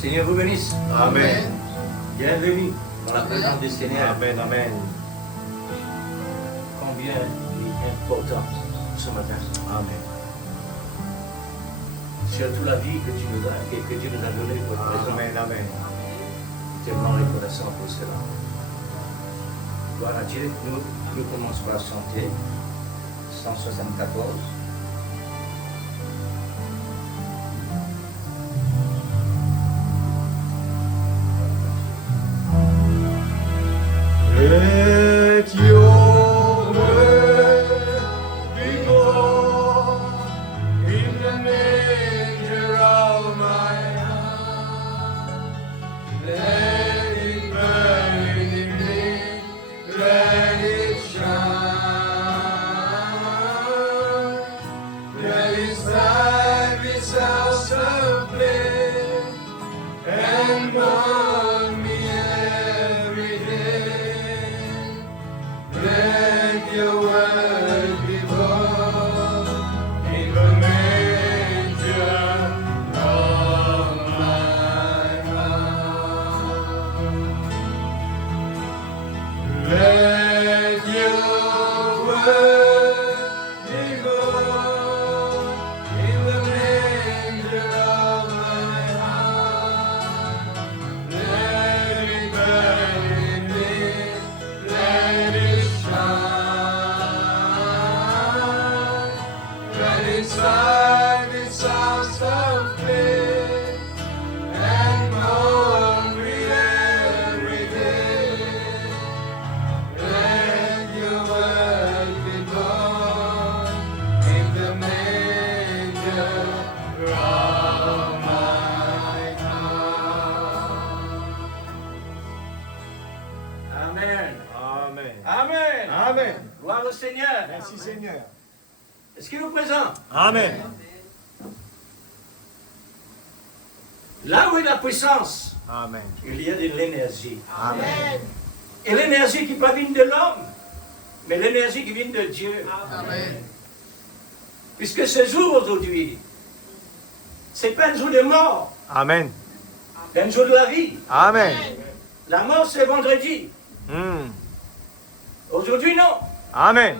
Seigneur vous bénisse. Amen. Bienvenue dans la présence du Seigneur. Amen, amen. Combien il est important ce matin. Amen. Surtout la vie que Dieu nous a donnée pour présent. Amen, amen. Tellement reconnaissant pour cela. Gloire à Dieu. Nous commençons par chanter 174. Let your word be born in the manger of my heart. Let it burn in me, let it shine. Let it strive its house of flame and burn me every day. Let your word be born in the manger of my heart. Let your word be born in the manger of my heart. Let it burn in me, let it shine. Let it strive its house of flame and mourn me every day. Let your word be born in the manger of my heart. Amen. Amen. Amen. Amen. Gloire au Seigneur. Merci Seigneur. Est-ce qu'il vous présente? Amen. Là où est la puissance, Amen. il y a de l'énergie. Amen. Et l'énergie qui ne pas vient de l'homme, mais l'énergie qui vient de Dieu. Amen. Puisque ce jour aujourd'hui, ce n'est pas un jour de mort, Amen. c'est un jour de la vie. Amen. La mort, c'est vendredi. Aujourd'hui, non. Amen.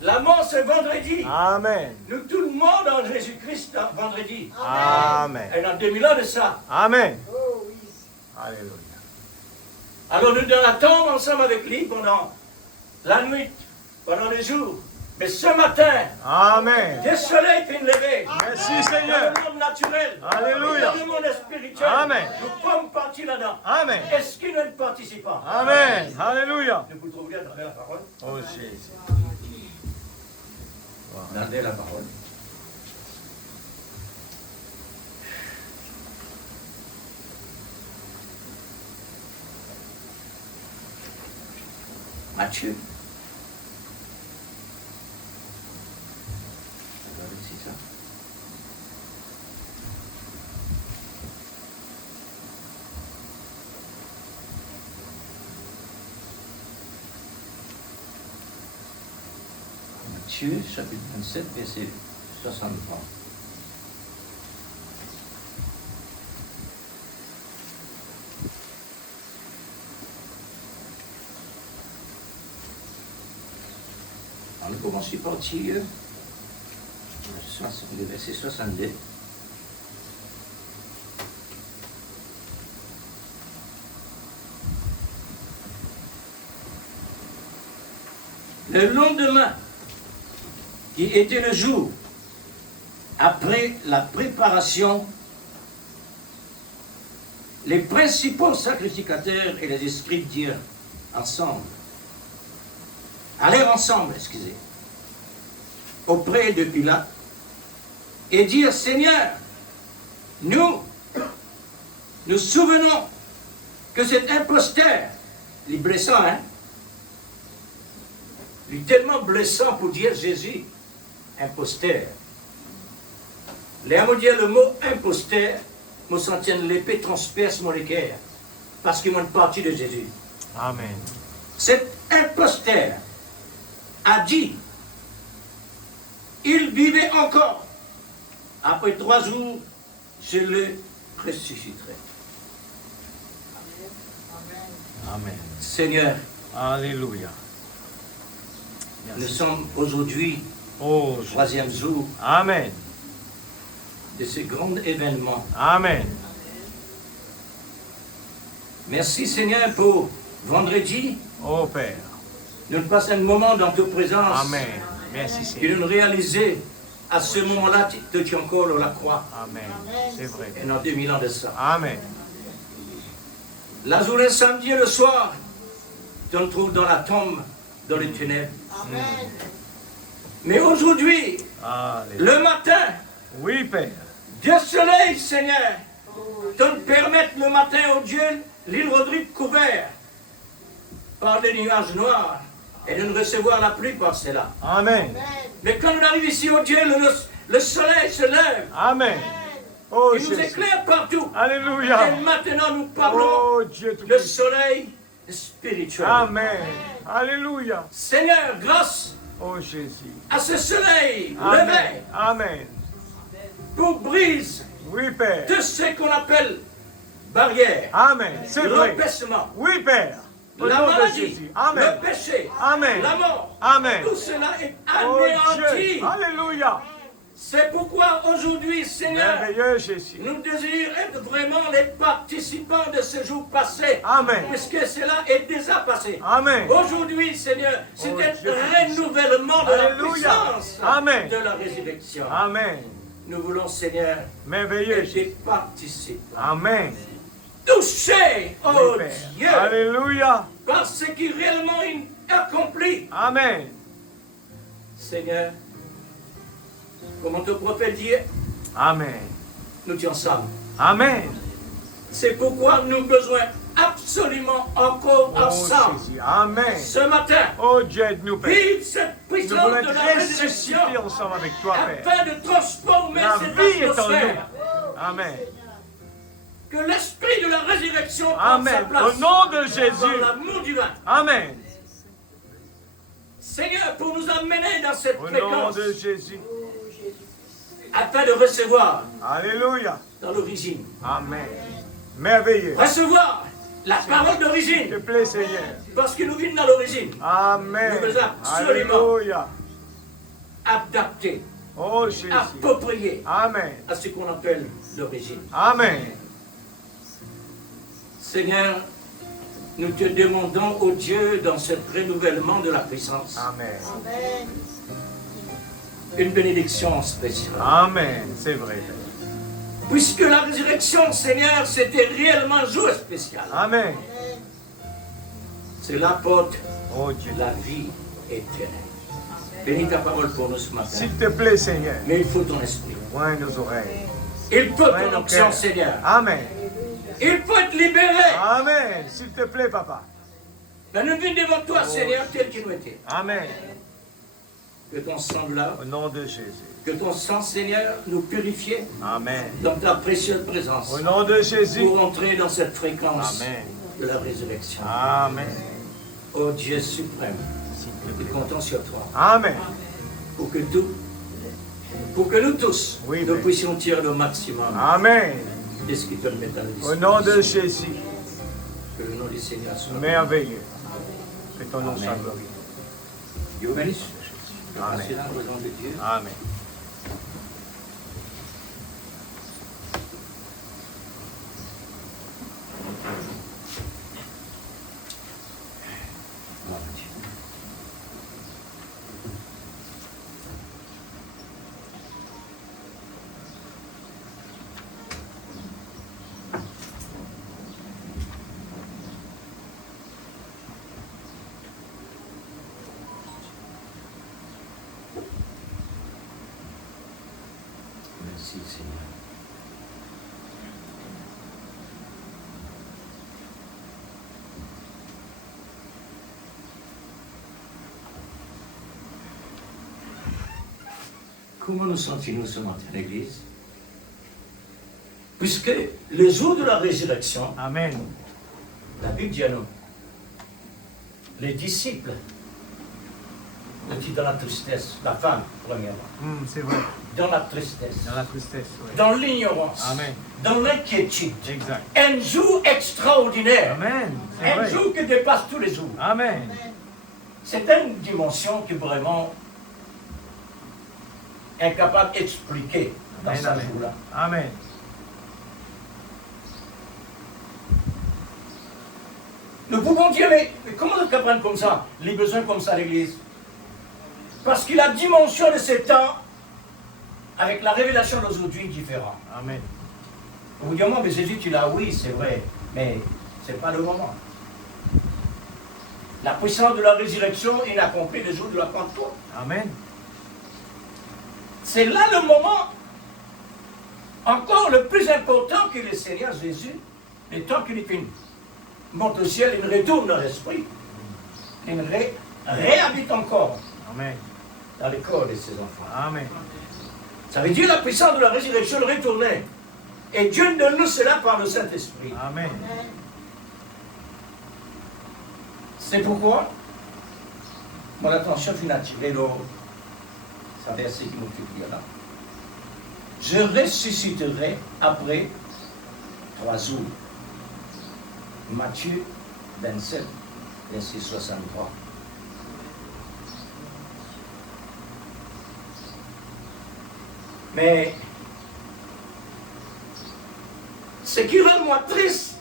La mort, c'est vendredi. Amen. Nous, tout le monde en Jésus-Christ, vendredi. Amen. Et dans 2000 ans de ça. Amen. Alléluia. Alors nous attendons ensemble avec lui pendant la nuit, pendant les jours. Mais ce matin, Amen. le soleil est levé. Merci Seigneur. Dans le monde naturel. Alléluia. Dans le monde spirituel. Amen. Nous sommes partis là-dedans. Amen. Est-ce qu'il ne participe pas? Amen. Alléluia. Nous vous trouverez à travers la parole. Oh Jésus. Dans la parole. Matthieu, Matthieu, chapitre 27, verset 63. On commence par Matthieu, le verset 62. Le lendemain, qui était le jour, après la préparation, les principaux sacrificateurs et les scribes dirent allèrent ensemble, auprès de Pilate, et dirent, Seigneur, nous souvenons que cet imposteur, les blessant, lui tellement blessant pour dire Jésus, imposteur. Là, on dit le mot imposteur, me sentir l'épée transperce mon cœur, parce qu'il m'a une partie de Jésus. Amen. Cet imposteur a dit, il vivait encore. Après 3 jours, je le ressusciterai. Amen. Seigneur, Alléluia. nous sommes aujourd'hui Oh, au 3e jour Amen. de ce grand événement. Amen. Merci Seigneur pour vendredi. Oh Père. Nous passons un moment dans ta présence. Amen. Merci Et Seigneur. nous réaliser à ce moment-là, tu es encore à la croix. Amen. C'est vrai. Et dans 2000 ans de ça. Amen. La journée samedi et le soir, tu te trouves dans la tombe, dans les ténèbres. Amen. Mais aujourd'hui, Alléluia. le matin, Oui, Père. Dieu soleil, Seigneur, te permettre le matin, oh Dieu, l'île Rodrigue couvert par des nuages noirs et de nous recevoir la pluie par cela. Amen. Mais quand on arrive ici, oh Dieu, le soleil se lève, Amen. Oh il nous Jésus. éclaire partout. Alléluia. Et maintenant, nous parlons Oh Dieu le tout-puissant. soleil spirituel. Amen. Alléluia. Seigneur, grâce Oh Jésus. à ce soleil Amen. levé Amen. pour brise Oui, Père. de ce qu'on appelle barrière, Amen. C'est vrai. l'empêchement, Oui, Père. Au la nom de maladie, Jésus. Amen. le péché, Amen. la mort. Amen. Tout cela est Oh anéanti. Dieu. Alléluia. C'est pourquoi aujourd'hui, Seigneur, Merveilleux Jésus. nous désirons être vraiment les participants de ce jour passé. Amen. Puisque cela est déjà passé. Amen. Aujourd'hui, Seigneur, c'est Oh un Dieu. renouvellement de la Alléluia. puissance Amen. de la résurrection. Amen. Nous voulons, Seigneur, Merveilleux être Jésus. des participants. Amen. Touchés, Oui, oh Père. Dieu, Alléluia. par ce qui est réellement accompli. Amen. Seigneur, comme ton prophète dit, Amen. nous sommes ensemble. Amen. C'est pourquoi nous avons besoin absolument encore Oh ensemble. Jésus. Amen. Ce matin, Oh Dieu, aide-nous, Père. vive cette Nous puissance voulons de être la ressuscités résurrection ensemble avec toi, Père. afin de transformer La cette vie est en atmosphère. nous. Amen. Que l'esprit de la résurrection prenne sa Amen. place. Au nom de Par Jésus. l'amour divin. Amen. Seigneur, pour nous amener dans cette Au nom fréquence, de Jésus. afin de recevoir Alléluia. dans l'origine. Amen. Merveilleux. Recevoir la parole S'il te d'origine, plaît, Seigneur. parce que nous vîmes dans l'origine. Amen. Nous devons absolument Alléluia. Adapter, Oh Jésus. approprier Amen. à ce qu'on appelle l'origine. Amen. Seigneur, nous te demandons, ô Dieu, dans ce renouvellement de la puissance, Amen. Amen. une bénédiction spéciale. Amen. C'est vrai, Père. Puisque la résurrection, Seigneur, c'était réellement un jour spécial. Amen. Cela apporte Oh Dieu. la vie éternelle. Bénis ta parole pour nous ce matin. S'il te plaît, Seigneur. Mais il faut ton esprit. Oins nos oreilles. Il faut Oins ton nos onction, cœurs. Seigneur. Amen. Il faut être libéré. Amen. S'il te plaît, Papa. Mais nous venons devant toi, Seigneur, tel qu'il nous était. Amen. Que ton sang là, Au nom de Jésus. que ton sang, Seigneur, nous purifie Amen. dans ta précieuse présence. Au nom de Jésus. Pour entrer dans cette fréquence Amen. de la résurrection. Amen. Ô Dieu suprême, S'il te nous plaît. comptons sur toi. Amen. pour que nous tous, Oui, nous Père. puissions tirer le maximum Amen. de ce qui te met dans Au les nom de Jésus, Que le nom du Seigneur soit. merveilleux. Que ton nom Amen. soit glorifié. Dieu bénisse Jésus. Amen. Merci dans le nom de Dieu. Amen. Mon Dieu. Merci Seigneur. Comment nous sentons-nous ce matin à l'église? Puisque le jour de la résurrection, Amen. la Bible dit à nous, les disciples étaient dans la tristesse, la femme, premièrement, C'est vrai. dans la tristesse, Dans la tristesse. Oui. dans l'ignorance, Amen. dans l'inquiétude. Exact. Un jour extraordinaire, Amen. C'est un vrai. jour qui dépasse tous les jours. Amen. C'est une dimension qui est vraiment incapable d'expliquer dans Amen. ce Amen. jour-là. Amen. Nous pouvons dire, mais comment est-ce qu'on prend comme ça, les besoins comme ça à l'Église? Parce que la dimension de ces temps, avec la révélation d'aujourd'hui, est différente. Amen. On vous dit, mais Jésus, tu l'as, oui, c'est vrai, mais ce n'est pas le moment. La puissance de la résurrection est accomplie le jour de la Pentecôte. Amen. C'est là le moment encore le plus important que le Seigneur Jésus, le temps qu'il monte au ciel, il retourne dans l'esprit, il réhabite encore Amen. dans le corps de ses enfants. Amen. Ça veut dire la puissance de la résurrection le retournait. Et Dieu donne nous cela par le Saint-Esprit. Amen. C'est pourquoi mon attention fut attirée dans ce verset qui nous fait là. Je ressusciterai après 3 jours. Matthieu 27, verset 63. Mais ce qui rend moi triste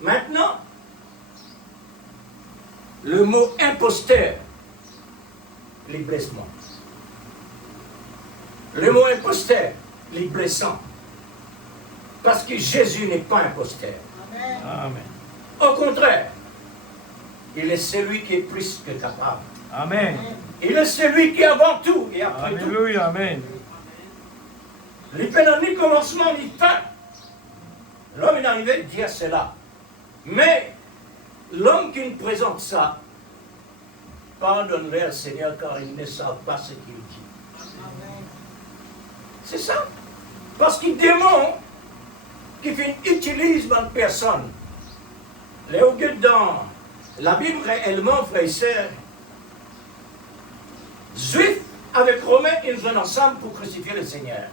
maintenant, le mot imposteur, les blessements. Le mot imposteur, les blessants. Parce que Jésus n'est pas imposteur. Amen. Au contraire, il est celui qui est plus que capable. Amen. Il est celui qui est avant tout et après tout. Alléluia. Amen. Il n'y a ni commencement ni fin. L'homme est arrivé à dire cela. Mais l'homme qui nous présente ça, pardonne-leur, Seigneur, car ils ne savent pas ce qu'il dit. C'est ça. Parce qu'il démon qui utilise une personne. Les augures dans la Bible réellement, frères et sœurs, Juifs avec Romains, ils viennent ensemble pour crucifier le Seigneur.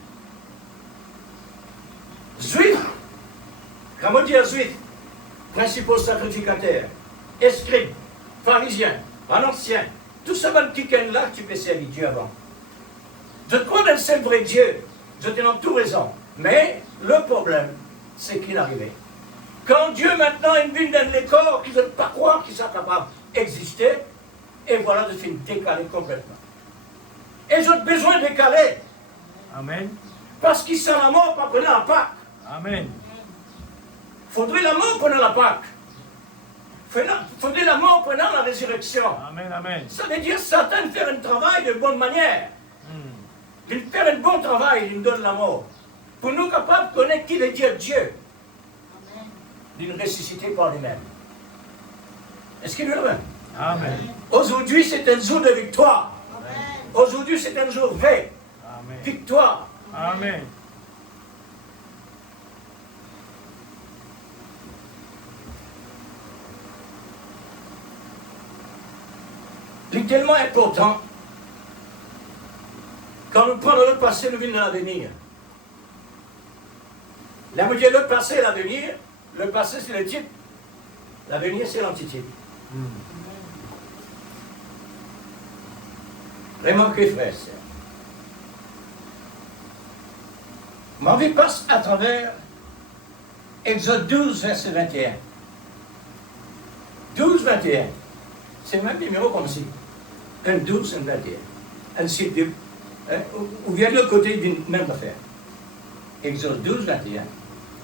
Juifs, comment dire Juifs, principaux sacrificateurs, escribes, pharisiens, anciens, tout ce monde qui est là, tu peux servir Dieu avant. Je crois dans le seul vrai Dieu, je te donne tout raison. Mais le problème, c'est qu'il est arrivé. Quand Dieu maintenant il vient dans les corps qui ne veulent pas croire qu'ils sont capables d'exister, et voilà, je suis décalé complètement. Et j'ai besoin de décaler. Amen. Parce qu'ils sont la mort, pas pendant la Pâque. Amen. Faudrait la mort pendant la Pâque. Faudrait la mort pendant la résurrection. Amen. Amen. Ça veut dire Satan faire un travail de bonne manière. Il fait un bon travail, il nous donne la mort. Pour nous capables de connaître qui veut dire Dieu. D'une ressusciter par lui-même. Est-ce qu'il est là? Amen. Aujourd'hui, c'est un jour de victoire. Aujourd'hui, c'est un jour vrai. Amen. Victoire. Amen. Il est tellement important Quand nous prenons le passé, nous venons dans l'avenir. Là, vous dites le passé et l'avenir. Le passé, c'est le titre. L'avenir, c'est l'antititre. Remarquez, frères et sœurs. Ma vie passe à travers Exode 12, verset 21. 12, 21. C'est le même numéro comme si. Un 12, un 21. Un site de. Ou vient de l'autre côté d'une même affaire. Exode 12, 21.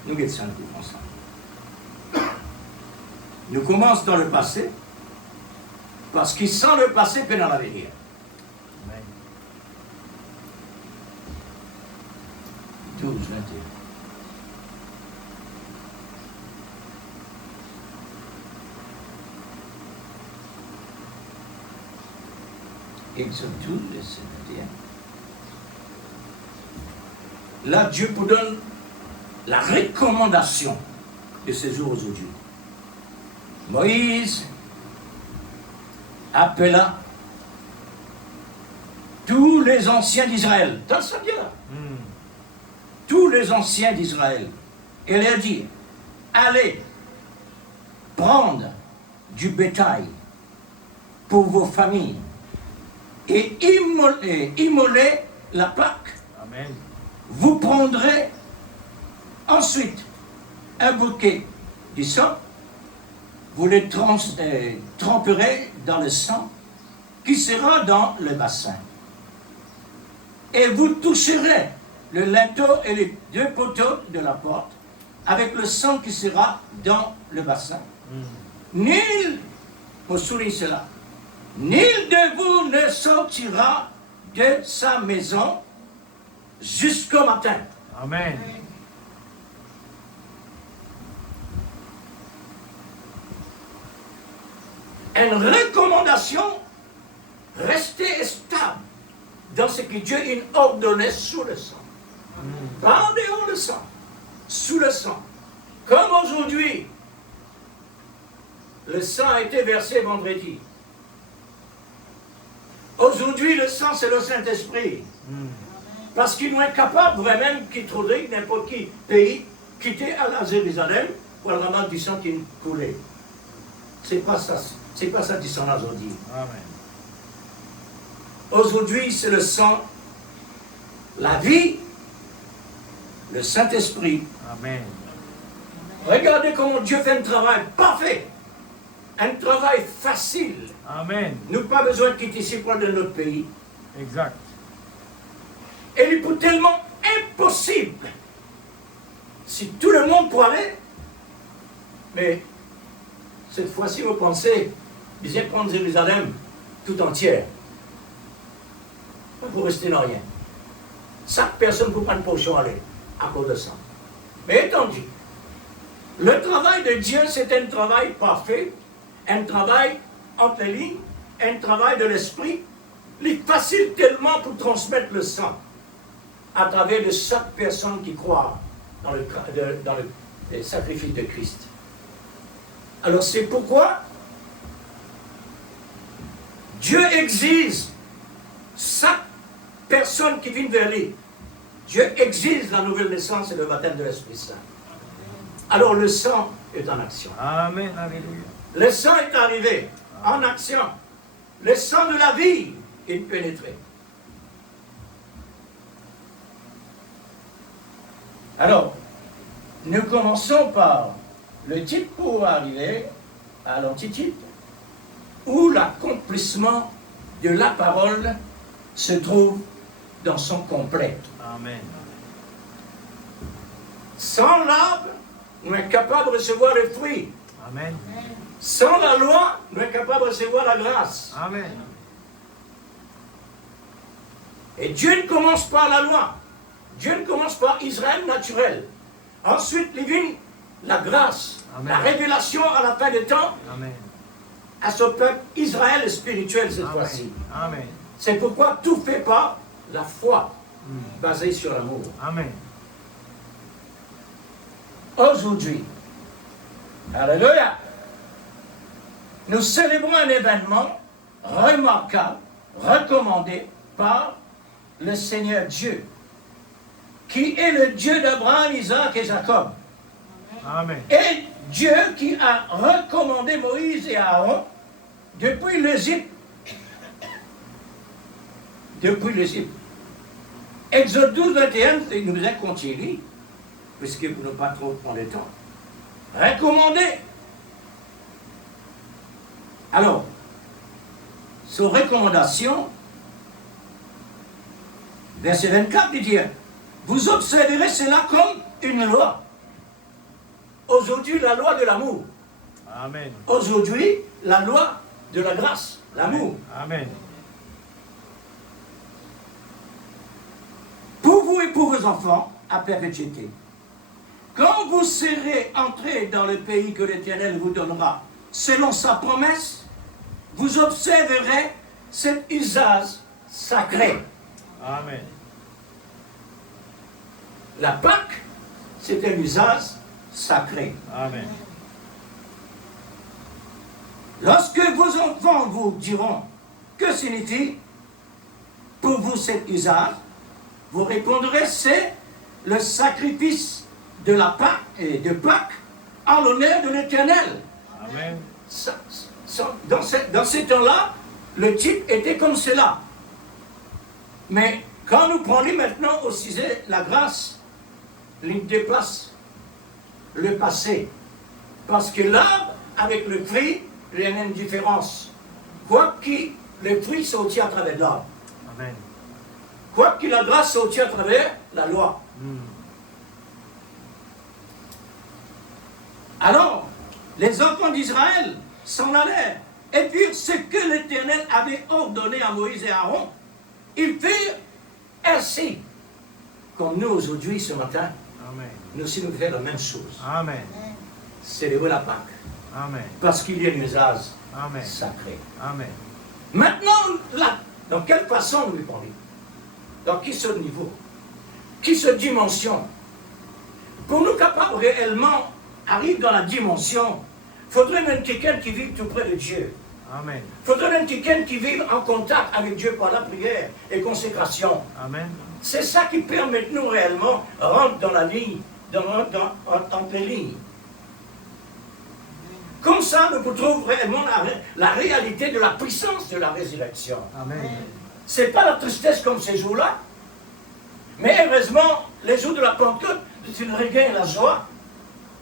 Nous mettons ça ensemble. Nous commençons dans le passé, parce qu'il sent le passé que dans l'avenir. Amen. 12, 21. Exode 12, verset 21. Là, Dieu vous donne la recommandation de ces jours aujourd'hui. Moïse appela tous les anciens d'Israël. Dans ce là tous les anciens d'Israël. Et leur dit, allez prendre du bétail pour vos familles et immoler la Pâque. Amen. Vous prendrez ensuite un bouquet du sang, vous le tremperez dans le sang qui sera dans le bassin. Et vous toucherez le linteau et les deux poteaux de la porte avec le sang qui sera dans le bassin. Nul, pour souligner cela, nul de vous ne sortira de sa maison jusqu'au matin. Amen. Une recommandation, restez stable dans ce que Dieu a ordonné sous le sang. Pas en dehors le sang, sous le sang. Comme aujourd'hui, le sang a été versé vendredi. Aujourd'hui, le sang, c'est le Saint-Esprit. Parce qu'il nous est capable vraiment, qu'il trouverait n'importe quel pays, quitter à Jérusalem pour le ramasse du sang qui coulait. C'est pas ça du sang aujourd'hui. Amen. Aujourd'hui, c'est le sang, la vie, le Saint-Esprit. Amen. Regardez comment Dieu fait un travail parfait. Un travail facile. Amen. Nous n'avons pas besoin de quitter ici pour aller dans notre pays. Exact. Et il est tellement impossible. Si tout le monde peut aller, mais cette fois-ci, vous pensez, bien prendre Jérusalem tout entière. Vous restez dans rien. Chaque personne peut prendre potion aller à cause de ça. Mais étant dit, le travail de Dieu, c'est un travail parfait, un travail entre les lignes, un travail de l'esprit. Il est facile tellement pour transmettre le sang à travers de chaque personne qui croit dans le sacrifice de Christ. Alors c'est pourquoi Dieu exige chaque personne qui vient vers lui. Dieu exige la nouvelle naissance et le baptême de l'Esprit Saint. Alors le sang est en action. Amen. Alléluia. Le sang est arrivé en action. Le sang de la vie est pénétré. Alors, nous commençons par le titre pour arriver à l'antititre, où l'accomplissement de la parole se trouve dans son complet. Amen. Sans l'arbre, nous sommes capables de recevoir le fruit. Amen. Sans la loi, nous sommes capables de recevoir la grâce. Amen. Et Dieu ne commence pas la loi. Dieu ne commence par Israël naturel. Ensuite, il vient la grâce, Amen. la révélation à la fin des temps Amen. à ce peuple Israël spirituel cette Amen. fois-ci. Amen. C'est pourquoi tout fait par la foi, basée sur l'amour. Amen. Aujourd'hui, alléluia, nous célébrons un événement remarquable, recommandé par le Seigneur Dieu, qui est le Dieu d'Abraham, Isaac et Jacob. Amen. Et Dieu qui a recommandé Moïse et Aaron depuis l'Égypte. Depuis l'Égypte. Exode 12, 21, nous a continué, puisque pour ne pas trop prendre le temps. Recommandé. Alors, sur recommandation, verset 24, il dit, vous observerez cela comme une loi. Aujourd'hui, la loi de l'amour. Amen. Aujourd'hui, la loi de la grâce, l'amour. Amen. Pour vous et pour vos enfants, à perpétuité. Quand vous serez entrés dans le pays que l'Éternel vous donnera, selon sa promesse, vous observerez cet usage sacré. Amen. La Pâque, c'est un usage sacré. Amen. Lorsque vos enfants vous diront que signifie pour vous cet usage, vous répondrez c'est le sacrifice de la Pâque et de Pâques en l'honneur de l'Éternel. Amen. Dans ces temps-là, le type était comme cela. Mais quand nous prenons maintenant au sujet la grâce, il déplace le passé. Parce que l'arbre, avec le fruit, il y a une différence. Quoique le fruit sortit à travers l'arbre. Amen. Quoique la grâce sortit à travers la loi. Alors, les enfants d'Israël s'en allèrent et firent ce que l'Éternel avait ordonné à Moïse et Aaron. Ils firent ainsi. Comme nous aujourd'hui, ce matin, Amen. nous aussi nous faisons la même chose. Amen. Célébrer la Pâque. Amen. Parce qu'il y a un usage Amen. sacré. Amen. Maintenant, là, dans quelle façon nous lui parlons? Dans qui ce niveau? Qui ce dimension? Pour nous capables réellement arriver dans la dimension, il faudrait même quelqu'un qui vive tout près de Dieu. Amen. Il faudrait même quelqu'un qui vive en contact avec Dieu par la prière et consécration. Amen. C'est ça qui permet de nous réellement rentrer dans la ligne, entre les lignes. Comme ça, nous retrouvons réellement la réalité de la puissance de la résurrection. Amen. Ce n'est pas la tristesse comme ces jours-là, mais heureusement, les jours de la Pentecôte, c'est le regain et la joie,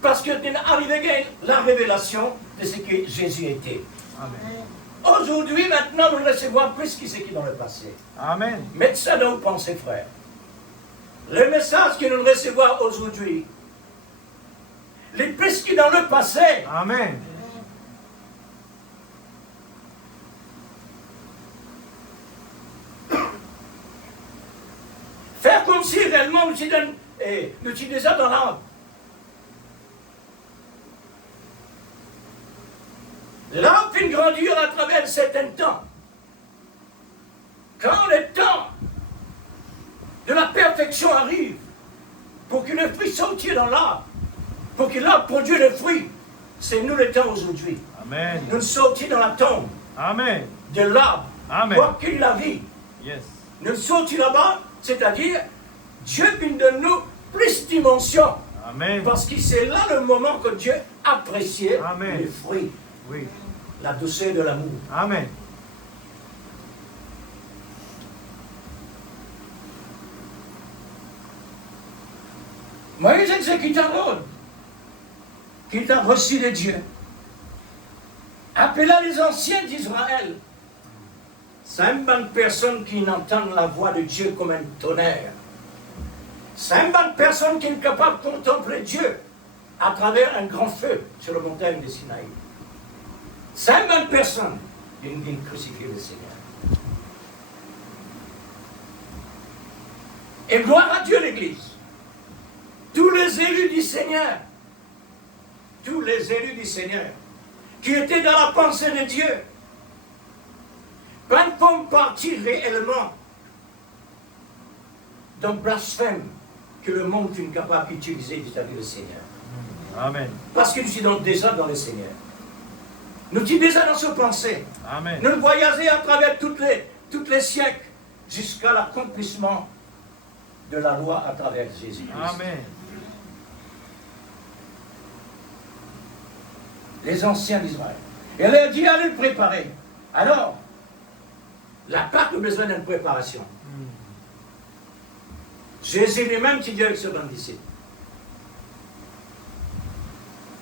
parce que tu es arrivé à la révélation de ce que Jésus était. Amen. Aujourd'hui, maintenant, nous recevons plus que ce qui est dans le passé. Amen. Mettez ça dans vos pensées, frères. Le message que nous recevons aujourd'hui, les plus que dans le passé. Amen. Faire comme si réellement nous étions déjà dans l'âme. L'âme fait grandir à travers un certain temps. Quand le temps de la perfection arrive, pour que le fruit sorte dans l'arbre, pour que l'arbre produise le fruit, c'est nous le temps aujourd'hui. Amen. Nous sortis dans la tombe Amen. de l'arbre, Amen. quoi qu'il la vie. Yes. Nous sortis là-bas, c'est-à-dire, Dieu donne nous plus de dimensions. Amen. Parce que c'est là le moment que Dieu appréciait Amen. les fruits, Oui. la douceur de l'amour. Amen. Moïse exécuta l'ordre qu'il a reçu de Dieu. Appela les anciens d'Israël. C'est une bonne personne qui entend la voix de Dieu comme un tonnerre. C'est une bonne personne qui est capable de contempler Dieu à travers un grand feu sur la montagne de Sinaï. C'est une bonne personne qui vient crucifier le Seigneur. Et gloire à Dieu l'Église. Tous les élus du Seigneur, tous les élus du Seigneur, qui étaient dans la pensée de Dieu, quand ils font partie réellement d'un blasphème que le monde est incapable d'utiliser vis-à-vis du Seigneur. Amen. Parce que nous sommes déjà dans le Seigneur. Nous sommes déjà dans ce pensée. Amen. Nous voyageons à travers tous les siècles. jusqu'à l'accomplissement de la loi à travers Jésus-Christ. Amen. Les anciens d'Israël. Elle leur dit, allez le préparer. Alors, la Pâque a besoin d'une préparation. Jésus lui-même qui dit avec ses disciples.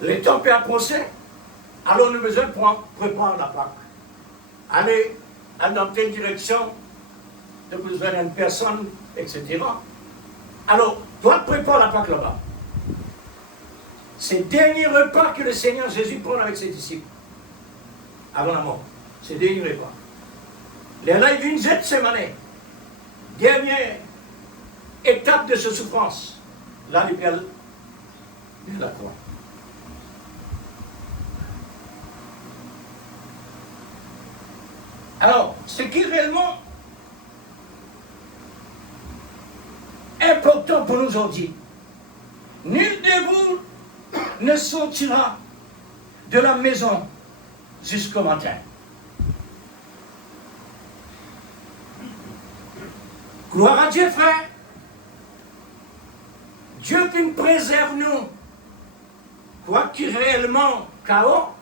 Les temps peut approcher, alors on a besoin de préparer la Pâque. Aller dans telle direction, tu as besoin d'une personne, etc. Alors, toi, prépare la Pâque là-bas. C'est le dernier repas que le Seigneur Jésus prend avec ses disciples. Avant la mort. C'est le dernier repas. Là, il vient une semaine. Dernière étape de cette souffrance. Là, il perd la croix. Alors, ce qui est réellement important pour nous aujourd'hui, nul de vous ne sortira de la maison jusqu'au matin. Gloire à Dieu, frère. Dieu qui nous préserve nous, quoi qu'il est réellement chaos,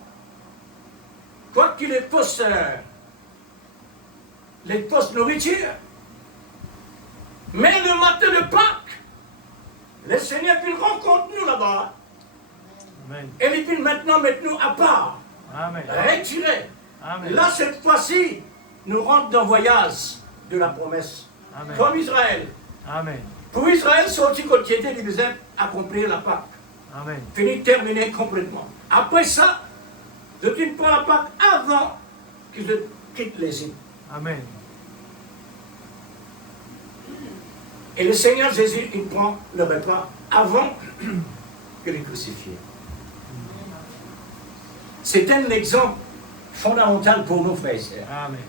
quoi qu'il est les postes nourriture. Mais le matin de Pâques, le Seigneur il rencontre nous là-bas. Amen. Et il dit maintenant mettre nous à part. Amen. Retiré. Amen. Là, cette fois-ci, nous rentrons dans le voyage de la promesse. Amen. Comme Israël. Amen. Pour Israël, sorti côté, il devait accomplir la Pâque. Amen. Fini, terminé complètement. Après ça, de ne pas la Pâque avant qu'ils quittent l'Égypte. Amen. Et le Seigneur Jésus, il prend le repas avant que les crucifié. C'est un exemple fondamental pour nous, frères et sœurs. Amen.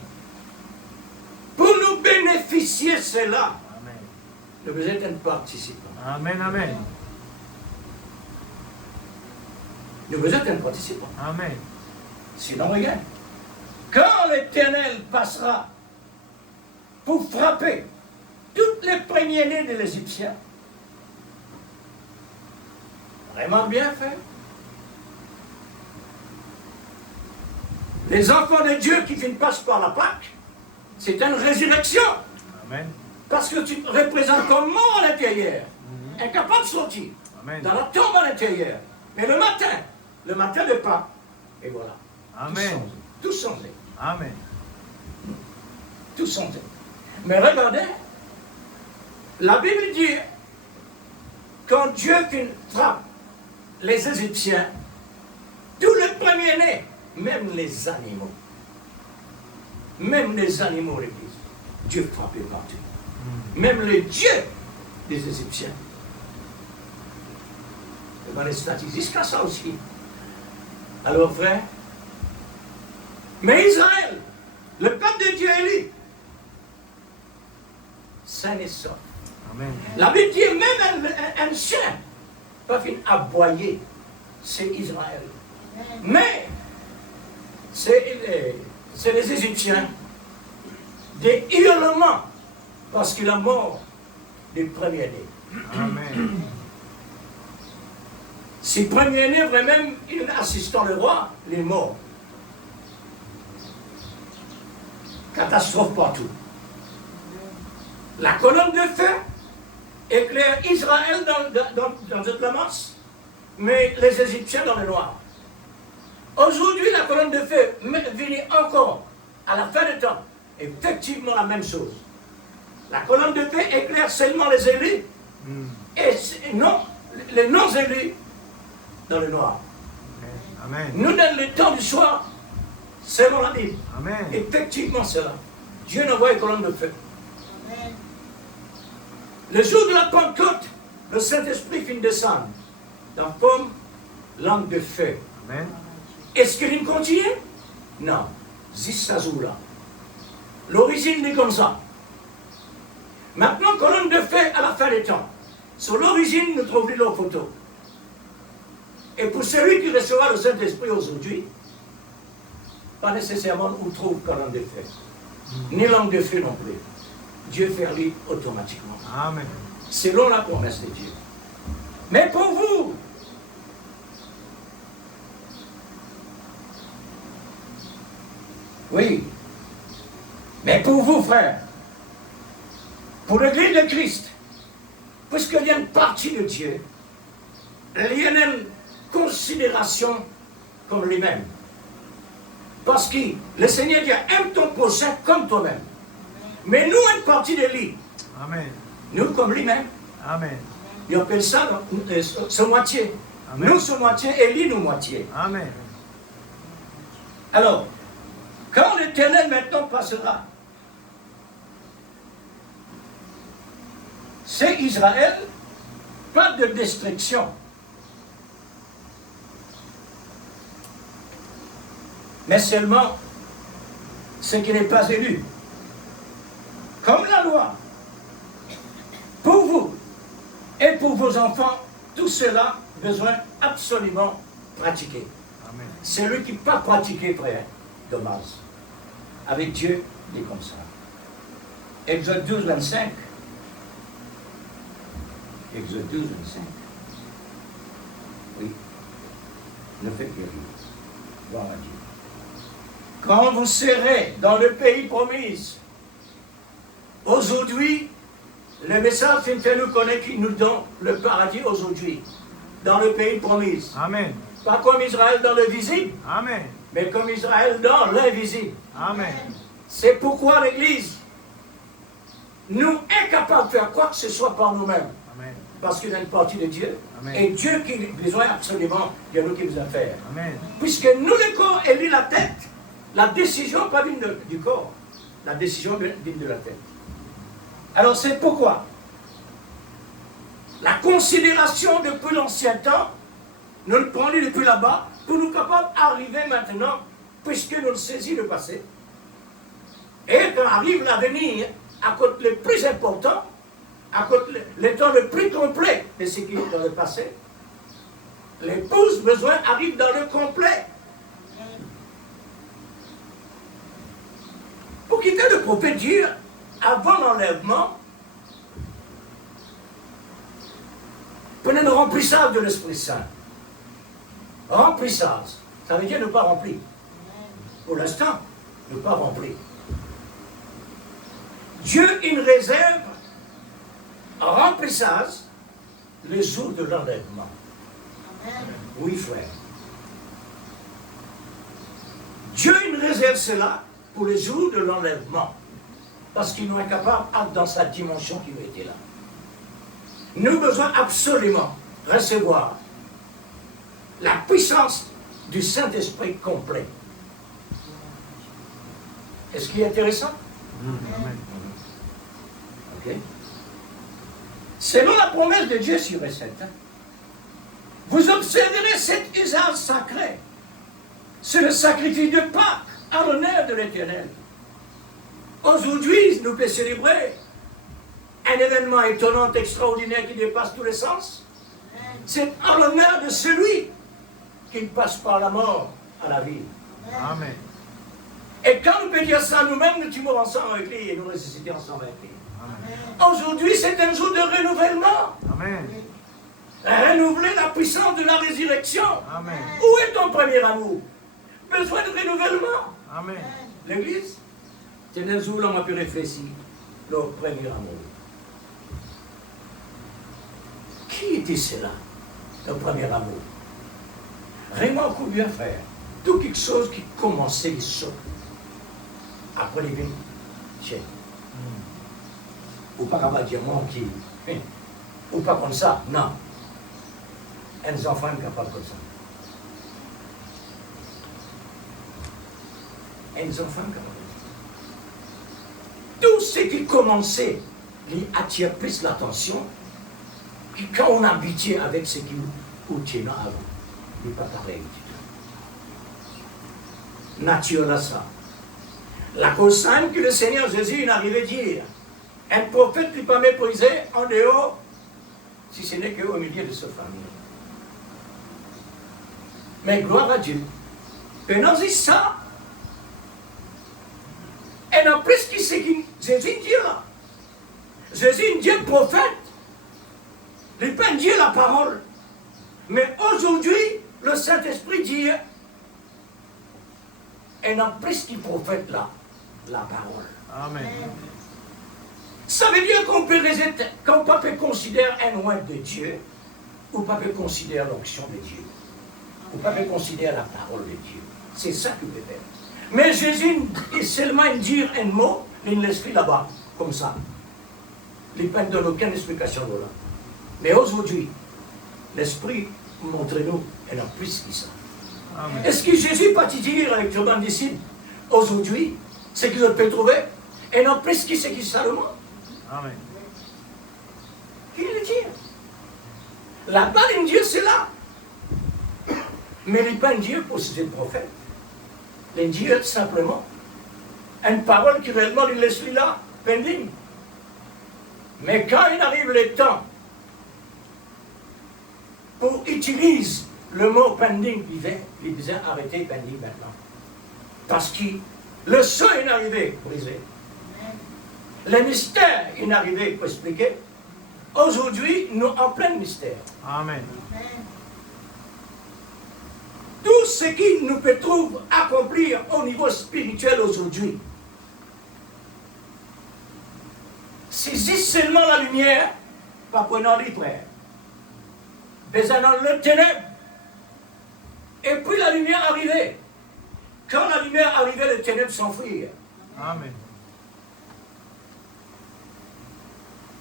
Pour nous bénéficier de cela, Amen. nous êtes un participant. Amen. Amen. Nous êtes un participant. Amen. Sinon, regarde. Quand l'Éternel passera pour frapper toutes les premiers-nés de l'Égyptien, vraiment bien fait. Les enfants de Dieu qui passent par la Pâque, c'est une résurrection. Amen. Parce que tu représentes comme mort à l'intérieur, incapable de sortir, Amen. dans la tombe à l'intérieur. Mais le matin de Pâques, et voilà. Amen. Tout changé. Amen. Tout changé. Mais regardez, la Bible dit, quand Dieu frappe les Égyptiens, tous les premiers-nés, même les animaux, l'église, Dieu frappait partout. Même les dieux des Égyptiens. Et dans les statistiques, jusqu'à ça aussi. Alors, frère, mais Israël, le peuple de Dieu élu, saint et sauf. Amen. La Bible dit même un chien peut finir aboyer, c'est Israël. Mais c'est les Égyptiens, des hurlements, parce qu'il a mort des premiers-nés. Amen. Si premiers-nés, vraiment, il assistant le roi, il est mort. Catastrophe partout. La colonne de feu éclaire Israël dans toute la masse, mais les Égyptiens dans le noir. Aujourd'hui, la colonne de feu vient encore à la fin du temps. Effectivement, la même chose. La colonne de feu éclaire seulement les élus et non, les non-élus dans le noir. Amen. Nous, dans le temps du soir, selon la Bible, Amen. effectivement, c'est là. Dieu envoie une colonne de feu. Le jour de la Pentecôte, le Saint-Esprit finit de descendre dans forme langue de feu. Amen. Est-ce qu'il continue? Non. Juste ça joue là. L'origine est comme ça. Maintenant, colonne de feu à la fin des temps. Sur l'origine, nous trouvons leurs photos. Et pour celui qui recevra le Saint-Esprit aujourd'hui, pas nécessairement on trouve colonne de feu. Ni langue de feu non plus. Dieu fait lui automatiquement. Amen. Selon la promesse de Dieu. Mais pour vous, oui, mais pour vous, frères, pour l'Église de Christ, puisqu'il y a une partie de Dieu, il y a une considération comme lui-même. Parce que le Seigneur dit, aime ton prochain comme toi-même. Mais nous, une partie de lui. Amen. Nous, comme lui-même. Amen. Il appelle ça ce moitié. Amen. Nous, ce moitié, et lui, nous, moitié. Amen. Alors, quand l'Éternel maintenant passera, c'est Israël, pas de destruction. Mais seulement ce qui n'est pas élu. Comme la loi. Pour vous et pour vos enfants, tout cela besoin absolument pratiquer. Amen. Celui qui n'a pas pratiqué, frère, dommage. Avec Dieu, il est comme ça. Exode 12, 25. Exode 12, 25. Oui. Ne faites que rire. Gloire à Dieu. Quand vous serez dans le pays promis, aujourd'hui, le message fait nous connaître qui nous donne le paradis aujourd'hui, dans le pays promis. Amen. Pas comme Israël dans le visible, Amen. mais comme Israël dans l'invisible. Amen. C'est pourquoi l'Église, nous, incapables de faire quoi que ce soit par nous-mêmes, Amen. parce qu'il y a une partie de Dieu, Amen. et Dieu qui a besoin absolument de nous qui nous a fait. Amen. Puisque nous, le corps, et lui, la tête, la décision, pas vient du corps, la décision vient de la tête. Alors, c'est pourquoi la considération depuis l'ancien temps, nous le prenons depuis là-bas, pour nous capables d'arriver maintenant, puisque nous le saisissons le passé. Et quand arrive l'avenir, à côté le plus important, à côté le temps le plus complet de ce qui est dans le passé, l'épouse besoin arrive dans le complet. Pour quitter le prophète Dieu, avant l'enlèvement, prenez le remplissage de l'Esprit Saint. Remplissage, ça veut dire ne pas remplir. Pour l'instant, ne pas remplir. Dieu, il réserve un remplissage le jour de l'enlèvement. Oui, frère. Dieu, il réserve cela pour le jour de l'enlèvement. Parce qu'il nous est capable d'être dans sa dimension qui nous était là. Nous avons besoin absolument recevoir la puissance du Saint-Esprit complet. Est-ce qu'il est intéressant? Amen. Ok. Selon la promesse de Dieu sur recette, vous observerez cet usage sacré. C'est le sacrifice de Pâques à l'honneur de l'Éternel. Aujourd'hui, nous pouvons célébrer un événement étonnant, extraordinaire qui dépasse tous les sens. C'est en l'honneur de celui qui passe par la mort à la vie. Amen. Et quand nous pouvons dire ça nous-mêmes, nous tuons ensemble avec lui et nous ressuscitons ensemble avec lui. Amen. Aujourd'hui, c'est un jour de renouvellement. Amen. Renouveler la puissance de la résurrection. Amen. Où est ton premier amour? Besoin de renouvellement. Amen. L'Église, c'est un jour où l'on a pu réfléchir. Le premier amour. Qui était cela? Le premier amour. Vraiment un coup bien faire. Tout quelque chose qui commençait à sauter. Après les vies, tiens. Ou pas capable de dire moi qui. Ou pas comme ça, non. Un enfant est capable comme ça. Un enfant est capable comme ça. Tout ce qui commençait, il attire plus l'attention que quand on habitait avec ce qui nous tient avant. Il n'est pas pareil du tout. Nature là ça. La cause simple que le Seigneur Jésus n'arrivait à dire. Un prophète ne peut pas mépriser en dehors, si ce n'est qu'au milieu de sa famille. Mais gloire à Dieu. Pendant ça, et en plus, qui c'est que Jésus dit là, Jésus est Dieu prophète. Il n'est pas Dieu la parole. Mais aujourd'hui, le Saint-Esprit dit, et non plus qu'il prophète là, la parole. Amen. Ça veut dire qu'on peut considérer un loin de Dieu, ou pas peut considérer l'onction de Dieu, ou pas peut considérer la parole de Dieu. C'est ça qu'il peut faire. Mais Jésus est seulement dire un mot, il l'esprit là-bas, comme ça. Il ne donne aucune explication de là. Mais aujourd'hui, l'esprit montre-nous, et non plus que ça. Amen. Est-ce que Jésus peut dire avec le monde d'ici, aujourd'hui, ce qu'il peut trouver, et non plus que ce qui seulement? Amen. Qui le dit? Là-bas, il dit c'est là. Mais il n'est pas un Dieu pour ses prophètes. Il dit simplement une parole qui réellement il laisse là, pending. Mais quand il arrive le temps pour utiliser le mot pending, il disait arrêtez pending maintenant. Parce que le son est arrivé, brisé. Le mystère est arrivé pour expliquer. Aujourd'hui, nous en plein mystère. Amen. Tout ce qui nous peut trouver accomplir au niveau spirituel aujourd'hui, saisis seulement la lumière, pas prenant les frères. Besoin dans le ténèbre. Et puis la lumière arrivait. Quand la lumière arrivait, le ténèbre s'enfuit. Amen.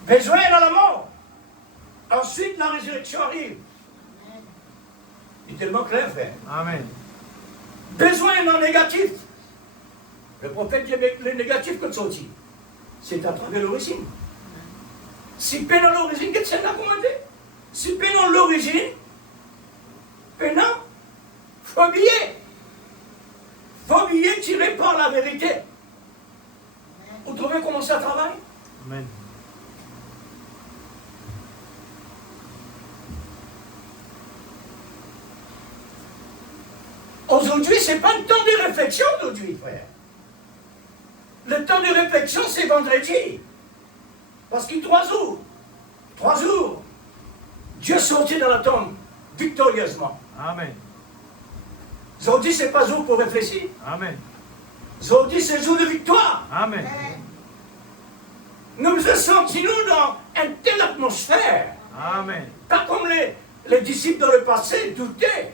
Besoin dans la mort. Ensuite, la résurrection arrive. C'est tellement clair, frère. Amen. Besoin dans le négatif. Le prophète dit le négatif que sorti. C'est à travers l'origine. Si peine dans l'origine, qu'est-ce que ça a commandé? Si peine dans l'origine, maintenant, faut oublier. Faut oublier tiré par la vérité. Vous trouvez comment ça travaille? Amen. Aujourd'hui, ce n'est pas le temps de réflexion d'aujourd'hui, frère. Le temps de réflexion, c'est vendredi. Parce qu'il y a 3 jours. 3 jours. Dieu sortit dans la tombe victorieusement. Amen. Aujourd'hui, ce n'est pas jour pour réfléchir. Amen. Aujourd'hui, c'est jour de victoire. Amen. Nous nous sentons dans une telle atmosphère. Amen. Pas comme les disciples dans le passé doutaient.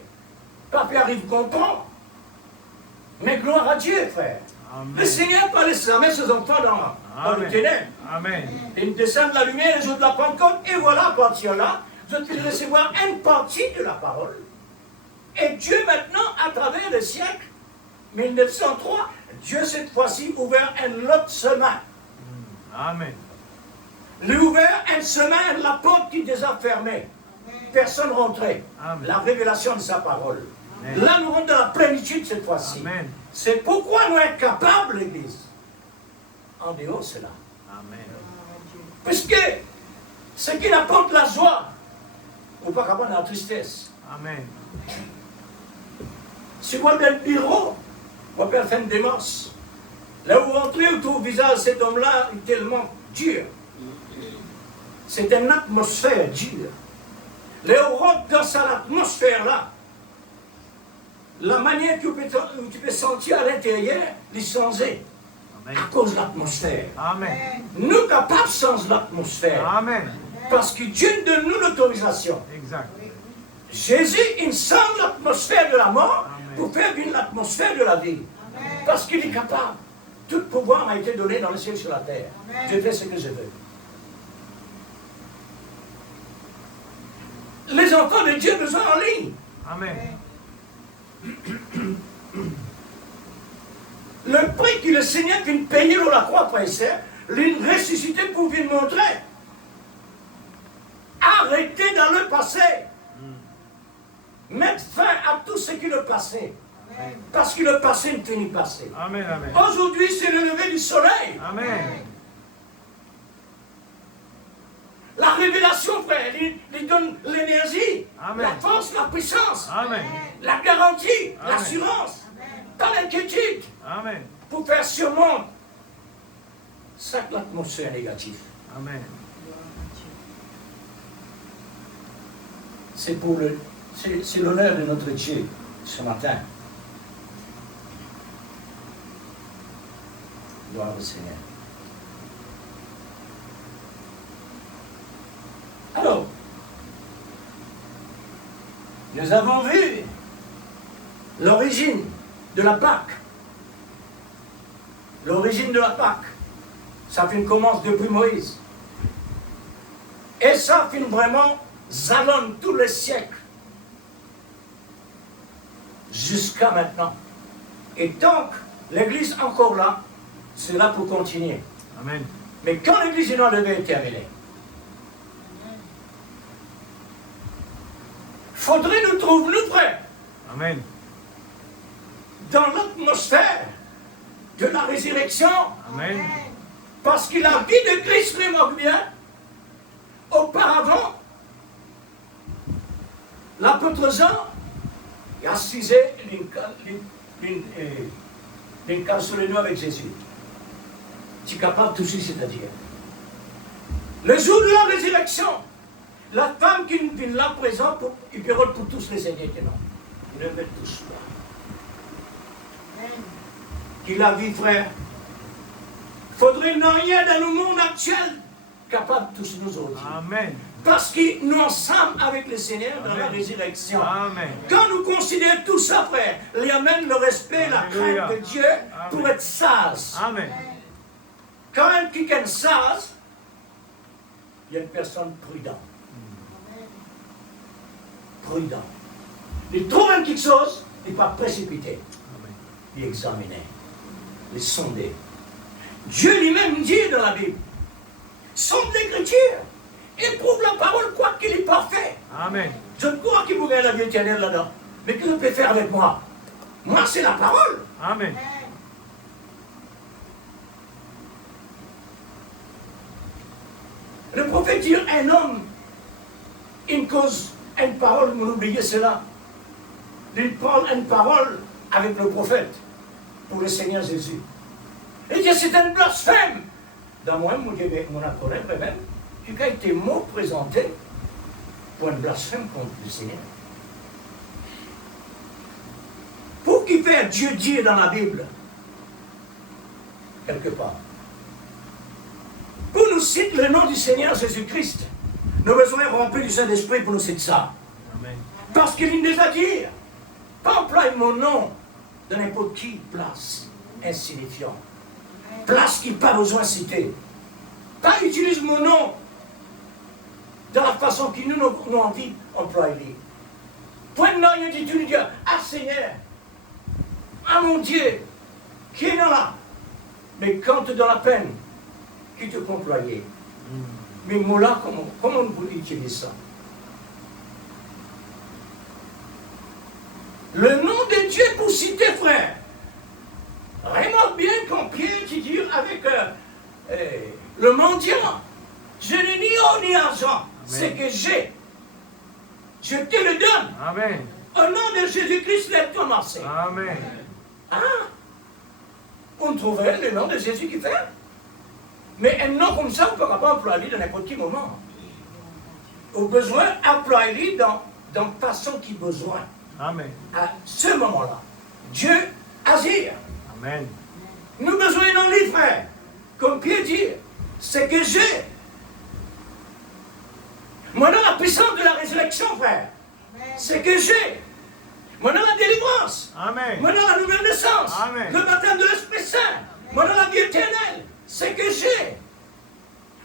Papa arrive content. Mais gloire à Dieu, frère. Amen. Le Seigneur pas laisser ses enfants dans le ténèbre. Amen. Il descend de la lumière les jours de la Pentecôte, et voilà, à partir de là, vous allez recevoir une partie de la parole. Et Dieu maintenant, à travers les siècles, 1903, Dieu cette fois-ci ouvert un autre chemin. Amen. Il a ouvert un chemin, la porte qui est déjà fermée. Personne rentrait. Amen. La révélation de sa parole. Amen. Là, nous rentrons dans la plénitude cette fois-ci. Amen. C'est pourquoi nous sommes capables, l'Église. En dehors, c'est là. Amen. Puisque ce qui apporte la joie, ou pas capable de la tristesse. Amen. Si vous avez le bureau, vous pouvez faire une démarche. Là où vous rentrez autour du visage de cet homme-là, il est tellement dur. C'est une atmosphère dure. Là où on rentre dans cette atmosphère-là, la manière que tu peux sentir à l'intérieur, il changer. Amen. À cause de l'atmosphère. Amen. Nous capables de changer l'atmosphère. Amen. Parce que Dieu donne nous l'autorisation. Exact. Jésus, il change l'atmosphère de la mort Amen. pour faire une atmosphère de la vie. Parce qu'il est capable. Tout pouvoir m'a été donné dans le ciel et sur la terre. Je fais ce que je veux. Les enfants de Dieu besoin en ligne. Amen. Le prix que le Seigneur vient payer sur la croix, frère et sœur, il ressuscité pour vous montrer. Arrêtez dans le passé. Mettre fin à tout ce qui est le passé. Parce que le passé ne finit pas passé. Amen. Amen. Aujourd'hui, c'est le lever du soleil. Amen. La révélation, frère, il donne l'énergie, Amen. la force, la puissance, Amen. la garantie, Amen. l'assurance, pas l'inquiétude, Amen. pour faire surmonter cette atmosphère négative. Amen. C'est l'honneur de notre Dieu ce matin. Gloire au Seigneur. Alors, nous avons vu l'origine de la Pâque. L'origine de la Pâque. Ça commence depuis Moïse. Et ça vraiment jalonne tous les siècles. Jusqu'à maintenant. Et tant que l'Église encore là, c'est là pour continuer. Amen. Mais quand l'Église est devait être terminée, faudrait nous trouver, nous frères, Amen. dans l'atmosphère de la résurrection. Amen. Parce que la vie de Christ remarque bien, auparavant, l'apôtre Jean il assisait d'une cale sur les noix avec Jésus. Tu es capable de toucher, c'est-à-dire. Le jour de la résurrection, la femme qui vient là présent, il peut pour tous les seigneurs qui n'ont. Ils ne veulent tous pas. Qu'il a vu, frère. Faudrait rien dans le monde actuel capable de tous nous autres. Amen. Parce que nous ensemble avec le Seigneur dans la résurrection. Amen. Quand nous considérons tout ça, frère, il amène le respect, la crainte de Dieu pour être sage. Amen. Quand un qui est sage, il y a une personne prudente. Prudent. Il trouve quelque chose, il ne pas précipiter. Il examiner. Il sonder. Dieu lui-même dit dans la Bible, sonde l'écriture, éprouve la parole, quoi qu'il est parfait. Amen. Je ne crois qu'il vous gagne la vie éternelle là-dedans. Mais que peut faire avec moi? Moi, c'est la parole. Amen. Le prophète dit, un homme, une cause, une parole, vous oubliez cela. Il prend une parole avec le prophète pour le Seigneur Jésus. Il dit, c'est un blasphème. Dans moi, mon accord, même, il a été mot présenté pour un blasphème contre le Seigneur. Pour qui fait Dieu dire dans la Bible, quelque part, pour nous citer le nom du Seigneur Jésus-Christ, nous avons besoin remplir du Saint-Esprit pour nous citer ça. Amen. Parce qu'il nous a dit, pas employer mon nom dans n'importe qui place insignifiant. Place qu'il n'a pas besoin de citer. Pas utilise mon nom dans la façon qu'il nous avons envie d'employer. Point de rien dit, tu lui dis, ah Seigneur, ah mon Dieu, qui est là? Mais quand tu es dans la peine, qui te peut employer? Mais moi là, comment vous utilisez ça? Le nom de Dieu pour citer, frère. Remarque bien quand Pierre qui dit avec le mendiant, je n'ai ni or ni argent, c'est que j'ai. Je te le donne. Amen. Au nom de Jésus-Christ, lève-toi, Marseille. Amen. Ah, on trouverait le nom de Jésus qui fait. Mais un nom comme ça, on ne peut pas employer dans n'importe quel moment. Au besoin, employer dans la façon qu'il a besoin. Amen. À ce moment-là, Dieu agit. Amen. Nous avons besoin d'un livre, frère. Comme Pierre dit, c'est que j'ai. Moi, dans la puissance de la résurrection, frère, c'est que j'ai. Moi, dans la délivrance. Amen. Moi, dans la nouvelle naissance. Amen. Le baptême de l'Esprit Saint. Moi, dans la vie éternelle. C'est que j'ai.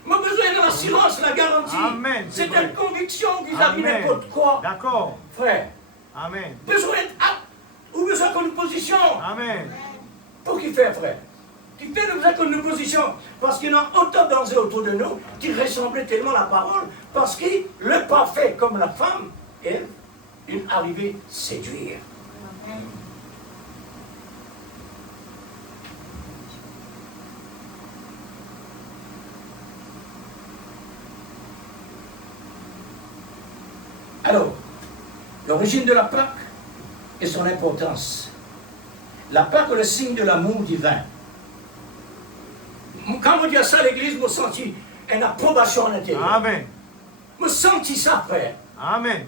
Moi, besoin de l'assurance, la garantie. Amen. C'est vrai. une conviction vis-à-vis Amen. n'importe quoi. D'accord. Frère, Amen. besoin d'être apte ou besoin d'une position. Amen. Pour qui fait, frère? Qui fait nous besoin d'une position? Parce qu'il y a autant de danger autour de nous qui ressemblait tellement à la parole. Parce que le parfait, comme la femme, elle, une arrivée séduire. Alors, l'origine de la Pâque et son importance. La Pâque est le signe de l'amour divin. Quand vous dites ça à l'église, vous sentez une approbation à l'intérieur. Amen. Me senti ça, frère. Amen.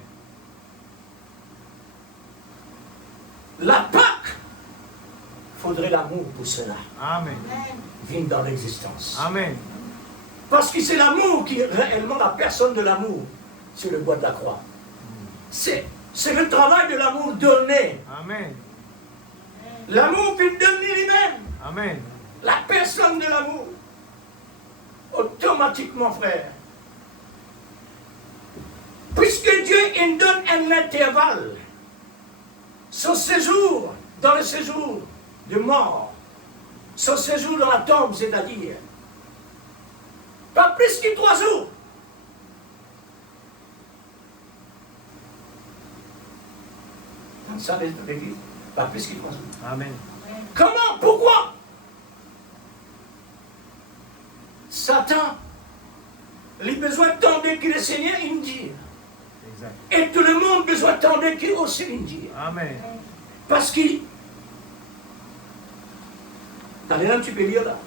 La Pâque, faudrait l'amour pour cela. Amen. Vienne dans l'existence. Amen. Parce que c'est l'amour qui est réellement la personne de l'amour sur le bois de la croix. C'est le travail de l'amour donné. Amen. L'amour qui donne lui-même. Amen. La personne de l'amour. Automatiquement, frère. Puisque Dieu il donne un intervalle, son séjour dans le séjour de mort, son séjour dans la tombe, c'est-à-dire, pas plus que 3 jours. Dans ça, l'Église, pas plus que 3 jours. Amen. Comment? Pourquoi? Satan, il a besoin d'attendre que le Seigneur il dit. Exact. Et tout le monde a besoin d'attendre qu'il aussi il dit. Amen. Parce qu'il... Allez là, tu peux lire là.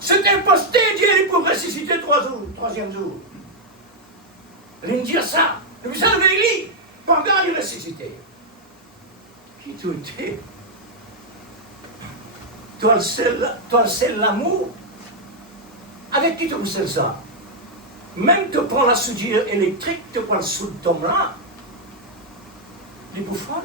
C'est imposté, Dieu il peut ressusciter 3 jours, 3e jour. Il me dit ça. Vous savez, il pendant il ressuscité. Qui tu étais? Toi le seul l'amour. Avec qui tu veux ça? Même tu prends la soudure électrique, tu prends le soude là. Il est bouffon.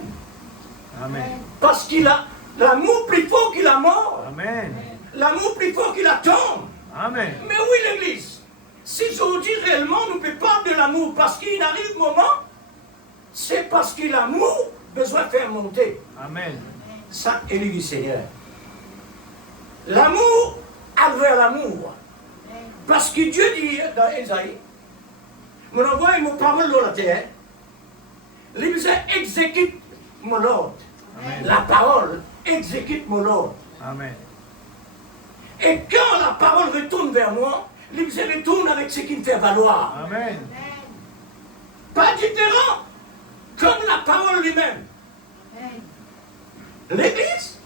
Amen. Parce qu'il a l'amour plus fort qu'il la mort. Amen. L'amour plus fort qu'il la tombe. Amen. Mais oui, l'Église. Si aujourd'hui réellement nous ne peut pas de l'amour parce qu'il arrive un moment, c'est parce que l'amour besoin de faire monter. Amen. Ça, élu du Seigneur. L'amour envers l'amour. Parce que Dieu dit dans Ésaïe, mon envoie et mon parole dans la terre, les besoins exécutent mon ordre. Amen. La parole exécute mon ordre. Amen. Et quand la parole retourne vers moi, les besoins retournent avec ce qu'il me fait valoir. Amen. Pas différent, comme la parole lui-même. L'Église,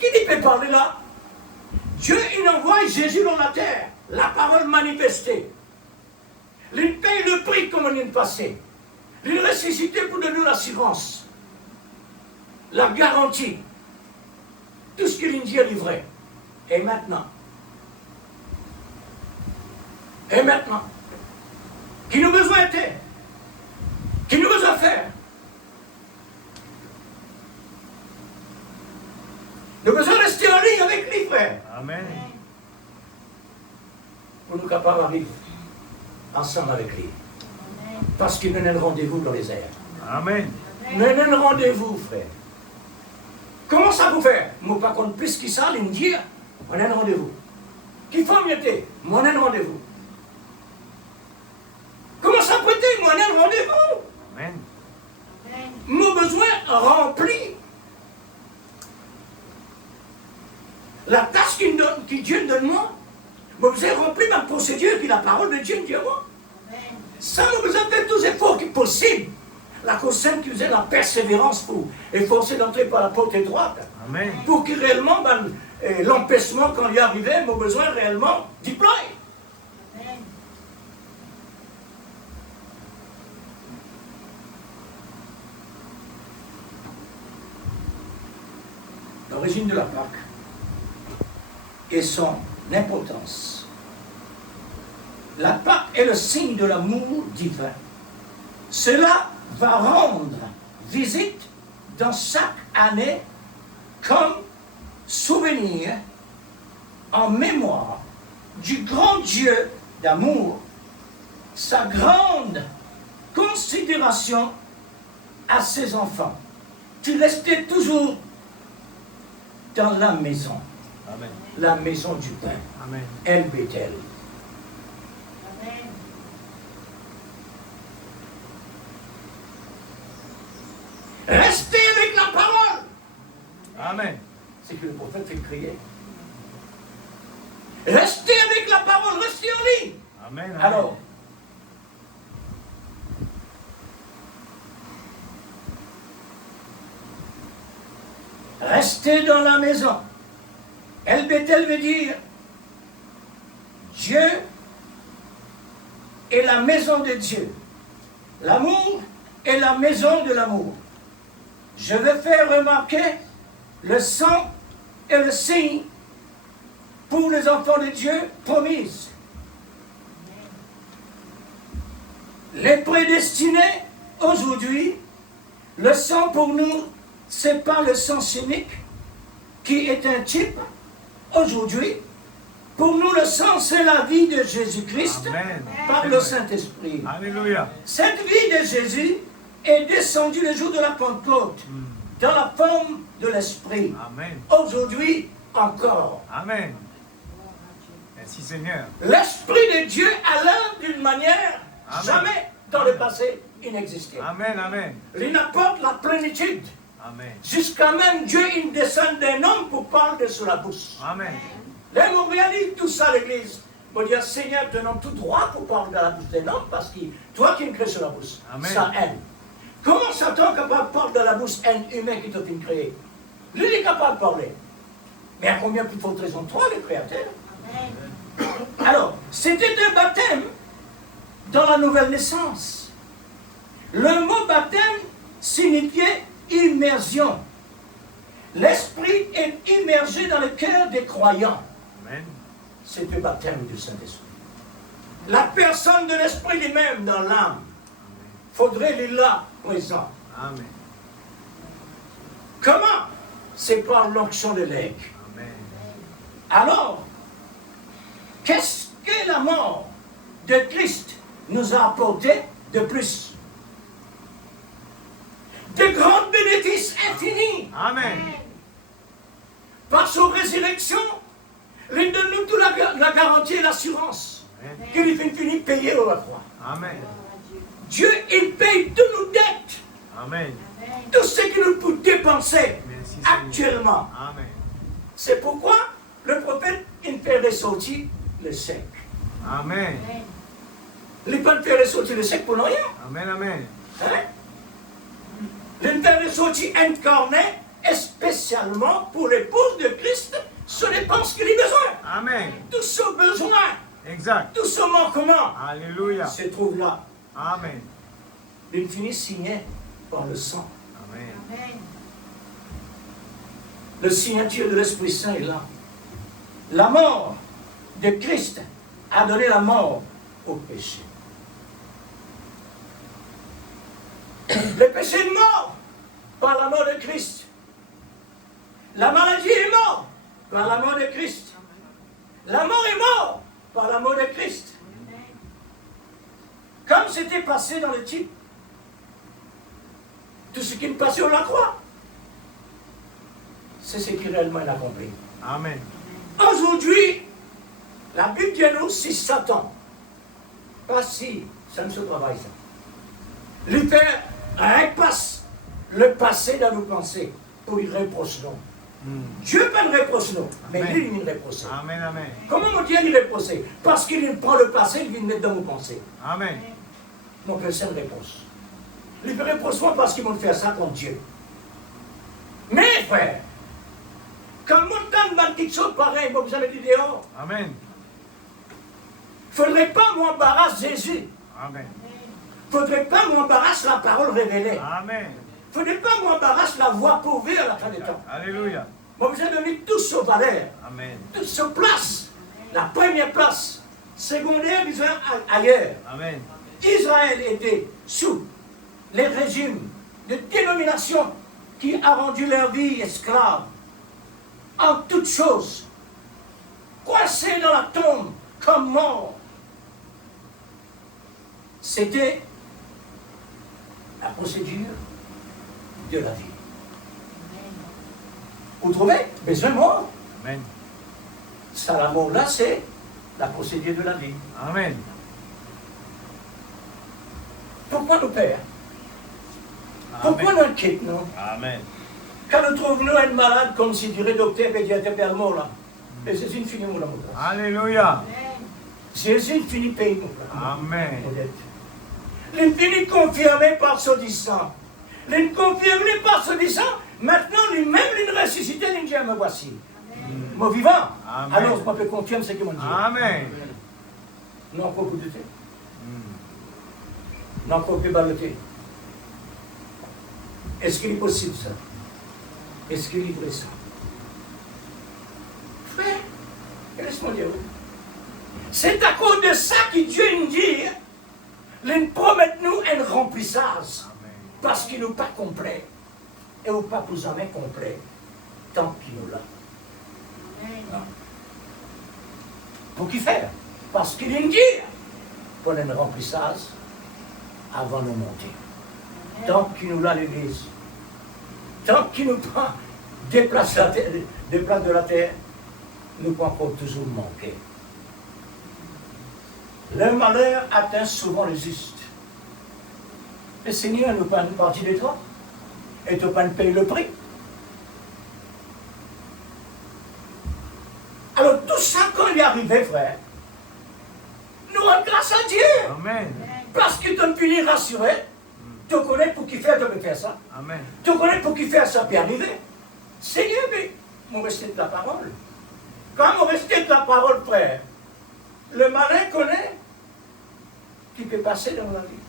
qui dit peut parler là? Dieu, il envoie Jésus dans la terre, la parole manifestée. Il paye le prix comme on vient de passer. Il ressuscité pour donner l'assurance, la garantie, tout ce que l'Indien a livré. Et maintenant, qui nous besoin était, qui nous besoin faire. Nous avons besoin de rester en ligne avec lui, frère. Amen. Pour nous capables de vivre ensemble avec lui. Parce qu'il nous donne rendez-vous dans les airs. Amen. Il nous donne rendez-vous, frère. Comment ça vous faire? Moi, par contre, plus que ça, il me dit, on a un rendez-vous. Qui faut mieux t'aider? Moi, on a un rendez-vous. Comment ça peut être? Moi, on a un rendez-vous. Amen. Mon besoin rempli. La tâche que Dieu donne moi, vous avez rempli ma procédure que la parole de Dieu me dit à moi. Ça, nous avons fait tous les efforts qui sont possibles. La conscience qui faisait la persévérance pour efforcer d'entrer par la porte étroite. Amen. Pour que réellement, l'empêchement, quand il y arrivait, mon besoin réellement déploie. L'origine de la Pâque et son importance. La Pâque est le signe de l'amour divin. Cela va rendre visite dans chaque année comme souvenir en mémoire du grand Dieu d'amour, sa grande considération à ses enfants, qui restaient toujours dans la maison. Amen. La maison du pain. Amen. El Bethel. Restez avec la parole. Amen. C'est que le prophète fait crier. Restez avec la parole, restez en ligne. Amen. Alors, restez dans la maison. El Bethel veut dire Dieu est la maison de Dieu. L'amour est la maison de l'amour. Je vais faire remarquer le sang et le signe pour les enfants de Dieu promises. Les prédestinés, aujourd'hui, le sang pour nous, c'est pas le sang cynique qui est un type. Aujourd'hui, pour nous, le sang, c'est la vie de Jésus-Christ par le Saint-Esprit. Alléluia. Cette vie de Jésus est descendue le jour de la Pentecôte dans la forme de l'Esprit. Amen. Aujourd'hui encore. Amen. Merci Seigneur. L'Esprit de Dieu allant d'une manière Amen. jamais dans le passé inexistait. Amen. Amen. Il apporte la plénitude. Amen. Jusqu'à même Dieu, il descend d'un homme pour parler sur la bouche. Amen. Là, on réalise tout ça à l'église. On dit, Seigneur, te donne tout droit pour parler de la bouche d'un homme, parce que toi qui me crées sur la bouche, Amen. ça haine. Comment Satan est capable de parler de la bouche un humain qui t'a créé? Lui, il est capable de parler. Mais à combien plus forte raison toi, le Créateur? Amen. Alors, c'était un baptême dans la nouvelle naissance. Le mot baptême signifiait immersion. L'Esprit est immergé dans le cœur des croyants. Amen. C'est le baptême du Saint-Esprit. La personne de l'Esprit lui-même dans l'âme. Faudrait lui là présent. Amen. Comment? C'est par l'onction de l'aigle. Amen. Alors, qu'est-ce que la mort de Christ nous a apporté de plus? De grands bénéfices infinis. Amen. Par sa résurrection, il donne-nous toute la garantie et l'assurance qu'il est fini de payer au croix. Amen. Dieu, il paye toutes nos dettes. Amen. Tout ce que nous pouvons dépenser Merci, actuellement. Amen. C'est pourquoi le prophète, il fait ressortir le sec. Amen. Il ne peut pas faire ressortir le sec pour rien. Amen. Amen. Hein? Il fait ressortir incarné spécialement pour l'épouse de Christ, ce dépense qu'il a besoin. Amen. Tout ce besoin, Exact. tout ce manquement Alléluia. se trouve là. Amen. Il finit signé par le sang. Amen. La signature de l'Esprit Saint est là. La mort de Christ a donné la mort au péché. Le péché est mort par la mort de Christ. La maladie est morte par la mort de Christ. La mort est morte par la mort de Christ. Comme c'était passé dans le type. Tout ce qui est passé sur la croix, c'est ce qui réellement est accompli. Amen. Aujourd'hui, la Bible dit à nous, si Satan, pas si, ça ne se travaille ça, lui fait repasse le passé dans nos pensées pour y reprocher nous. Dieu peut le reprocher nous, mais Amen. lui, il ne reproche pas. Amen. Amen. Comment mon Dieu il reproche? Parce qu'il prend le passé, il vient le mettre dans nos pensées. Amen. Mon personne reproche. Il ne reproche pas parce qu'ils vont faire ça contre Dieu. Mais frère, quand mon temps de petite chose pareille, vous avez dit dehors, Amen. il ne faudrait pas m'embarrasser Jésus. Amen. Il ne faudrait pas m'embarrasser la parole révélée. Amen. Il ne faudrait pas m'embarrasser la voix prouvée à la fin des temps. Alléluia. Moi, vous avez mis tout sur valeur, Amen. tout sur place. La première place, secondaire, ils sont ailleurs. Amen. Israël était sous les régimes de dénomination qui a rendu leur vie esclave en toutes choses, coincés dans la tombe comme morts. C'était la procédure de la vie. Vous trouvez? Besoin mort. Amen. Ça, la mort là, c'est la procédure de la vie. Amen. Pourquoi nous perdons? Pourquoi nous inquiétons, non? Amen. Quand nous trouvons un malade, comme si dirait docteur pédiatre Belmont là, et Jésus finit mon amour. Alléluia. Jésus finit payer mon Amen. Il finit confirmé par ce disant. Il confirmé par ce disant. Maintenant, lui-même, il ressuscité, il dit, me voici. Mon vivant. Amen. Alors, je peux confirmer ce qu'il m'a dit. Amen. Non, pas douter. Non, pas balloter. Est-ce qu'il est possible ça? Est-ce qu'il est vrai ça? Frère, laisse-moi dire. C'est à cause de ça que Dieu nous dit, il promet nous un remplissage. Parce qu'il n'est pas complet. Et il n'est pas pour jamais complet. Tant qu'il nous l'a. Non. Pour qui faire? Parce qu'il nous dit pour un remplissage avant de monter. Tant qu'il nous l'a l'église. Tant qu'il nous prend des places de la terre, nous pouvons encore toujours manquer. Le malheur atteint souvent le juste. Le Seigneur nous prend une partie de toi et tu pas payer le prix. Alors tout ça, quand il est arrivé, frère, nous rendons grâce à Dieu. Amen. Parce qu'il t'a pu nous rassurer. Tu connais pour qui faire, tu peux faire ça. Amen. Tu connais pour qui faire ça, puis arriver. Seigneur, mais on restait de la parole. Quand on restait de la parole, frère, le malin connaît qui peut passer dans la vie.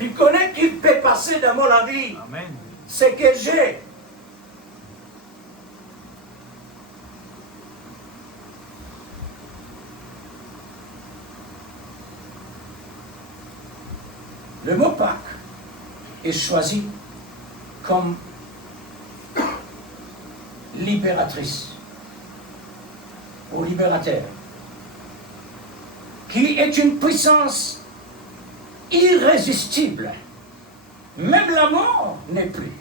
Il connaît qu'il peut passer dans mon vie. Amen. C'est que j'ai. Le mot Pâques est choisi comme libératrice ou libérateur, qui est une puissance irrésistible. Même la mort n'est plus.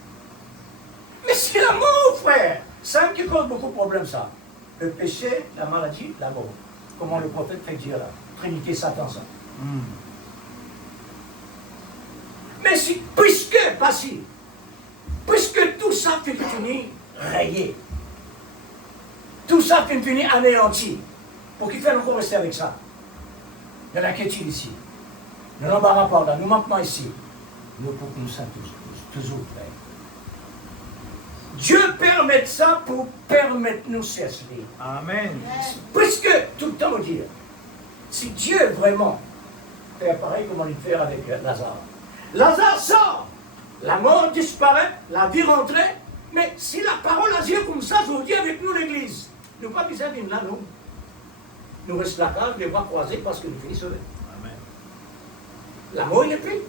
Mais c'est la mort, frère. C'est un qui cause beaucoup de problèmes, ça. Le péché, la maladie, la mort. Comment le prophète fait dire là? Trinité, Satan, ça. Mais si, puisque tout ça fait fini rayé, tout ça fait fini anéanti, pour qu'il fait encore rester avec ça? Il y a l'inquiétude ici. Nous n'embarras pas là, nous manquons ici. Nous pouvons nous ça toujours frère. Dieu permet ça pour permettre nous cesser. Amen. Puisque, tout le temps, on dit, si Dieu vraiment fait pareil comme on le fait avec Lazare. Lazare sort, la mort disparaît, la vie rentrait, mais si la parole a Dieu comme ça, aujourd'hui avec nous l'église, nous pas besoin de là, nous. Nous restons là, les bras croisés parce que nous finissons sauvés. Amen. La mort n'est plus.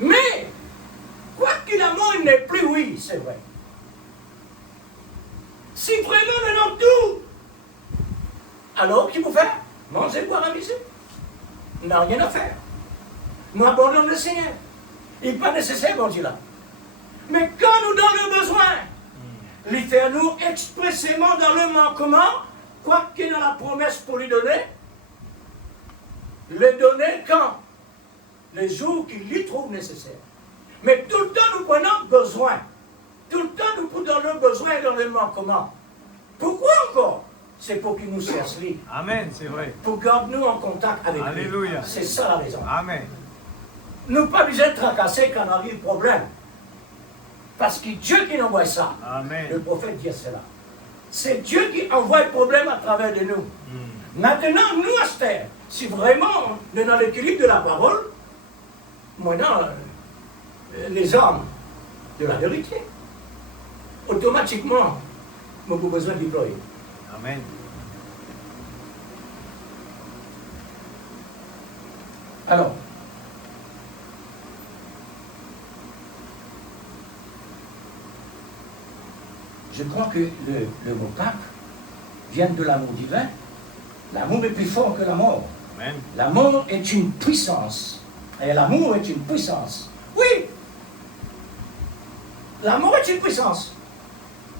Mais, quoi que la mort n'est plus, oui, c'est vrai. Si vraiment nous avons tout, alors qu'il faut faire? Manger, boire, amuser. On n'a rien à faire. Nous abandonnons le Seigneur. Il n'est pas nécessaire, bon Dieu là. Mais quand nous donnons le besoin, lui faire nous expressément dans le manquement, quoi qu'il ait la promesse pour lui donner, le donner quand? Les jours qu'il lui trouve nécessaire. Mais tout le temps nous prenons besoin. Tout le temps nous prenons le besoin dans le manquement. Pourquoi encore? C'est pour qu'il nous cherche lui. Amen, c'est vrai. Pour garder nous en contact avec lui. Alléluia. C'est ça la raison. Amen. Nous pas besoin de tracasser quand on arrive problème. Parce que Dieu qui envoie ça. Amen. Le prophète dit cela. C'est Dieu qui envoie le problème à travers de nous. Maintenant, nous, à cette terre, si vraiment on est dans l'équilibre de la parole, maintenant, les hommes de la vérité, automatiquement, nous avons besoin de déployer. Amen. Alors, je crois que le mot Pâques vient de l'amour divin. L'amour est plus fort que la mort. Amen. L'amour est une puissance. Et l'amour est une puissance. Oui! L'amour est une puissance.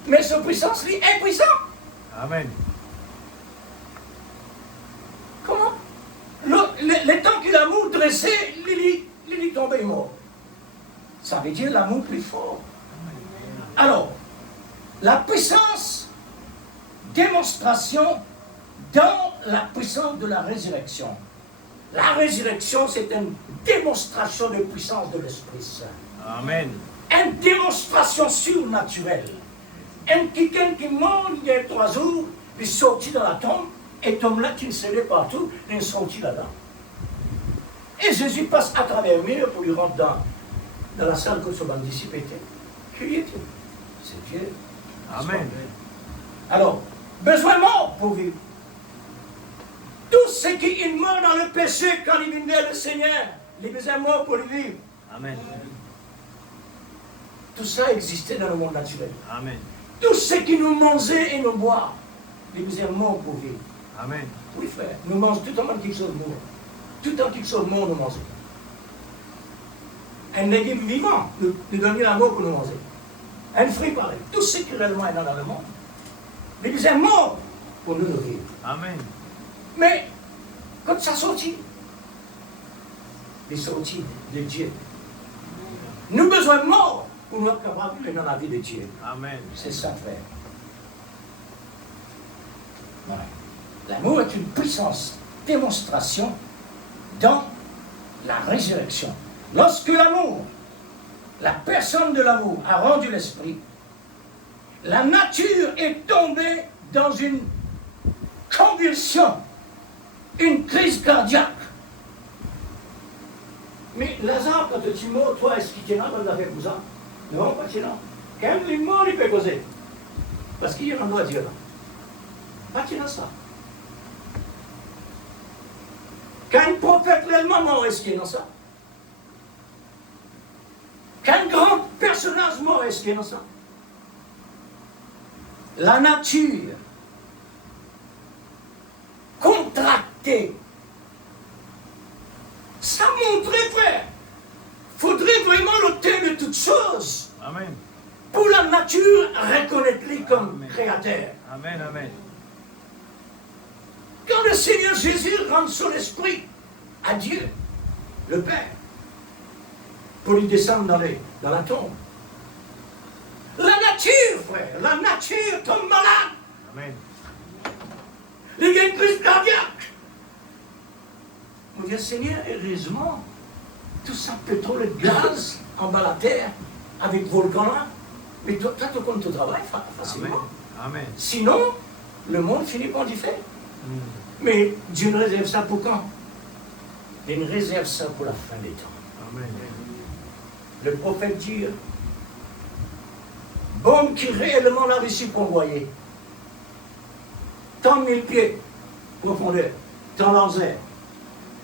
Mais cette puissance, lui, est puissant. Amen. Comment? Le temps que l'amour dressait, il est tombé mort. Ça veut dire l'amour plus fort. Alors, la puissance, démonstration dans la puissance de la résurrection. La résurrection, c'est une démonstration de puissance de l'Esprit Saint. Amen. Une démonstration surnaturelle. Quelqu'un qui mort il y a 3 jours, il est sorti dans la tombe, Et homme-là qui ne savait partout, il est sorti là-dedans. Et Jésus passe à travers le mur pour lui rentrer dans la salle que son disciple était. Qui y était? C'est Dieu. Amen. Alors, besoin mort pour vivre. Tout ce qui est mort dans le péché quand il venait le Seigneur, il besoin mort pour le vivre. Amen. Tout ça existait dans le monde naturel. Amen. Tout ce qui nous mangeait et nous boit, il besoin mort pour vivre. Amen. Oui, frère, nous mangeons tout le temps quelque chose de mort. Tout le temps quelque chose de mort, nous mangeons. Un légume vivant, nous donnons la mort pour nous manger. Un fruit pareil. Tout ce qui réellement est dans le monde, il besoin mort pour nous nourrir. Amen. Mais, quand ça sortit, il est sorti de Dieu. Nous avons besoin de mort pour nous être capables de dans la vie de Dieu. Amen. C'est ça, frère. Ouais. L'amour est une puissance démonstration dans la résurrection. Lorsque l'amour, la personne de l'amour a rendu l'esprit, la nature est tombée dans une convulsion, une crise cardiaque. Mais Lazare, quand tu es mort, toi, est-ce qu'il t'est là quand tu as fait pour ça? Non, pas t'es là. Quand même, il est mort, il peut causer. Parce qu'il y a un droit à dire là. Pas t'es là ça. Quand un prophète réellement mort, est-ce qu'il est dans ça? Quand un grand personnage mort, est-ce qu'il est dans ça? La nature contractée. Ça montrait, frère. Il faudrait vraiment l'auteur de toutes choses. Amen. Pour la nature, reconnaître-les comme Amen. créateur. Amen. Amen. Quand le Seigneur Jésus rend son esprit à Dieu, le Père, pour lui descendre dans la tombe. La nature, frère, la nature tombe malade. Amen. Il y a une crise cardiaque. On dit, Seigneur, heureusement, tout ça, pétrole et gaz en bas de la terre, avec volcan là, mais toi, tu comptes ton travail facilement. Amen. Sinon, le monde finit par du fait. Mais Dieu nous réserve ça pour quand? Il nous réserve ça pour la fin des temps. Amen. Le prophète dit, bombe qui réellement l'a réussi pour envoyer. Tant 1000 pieds, profondeur, tant laser.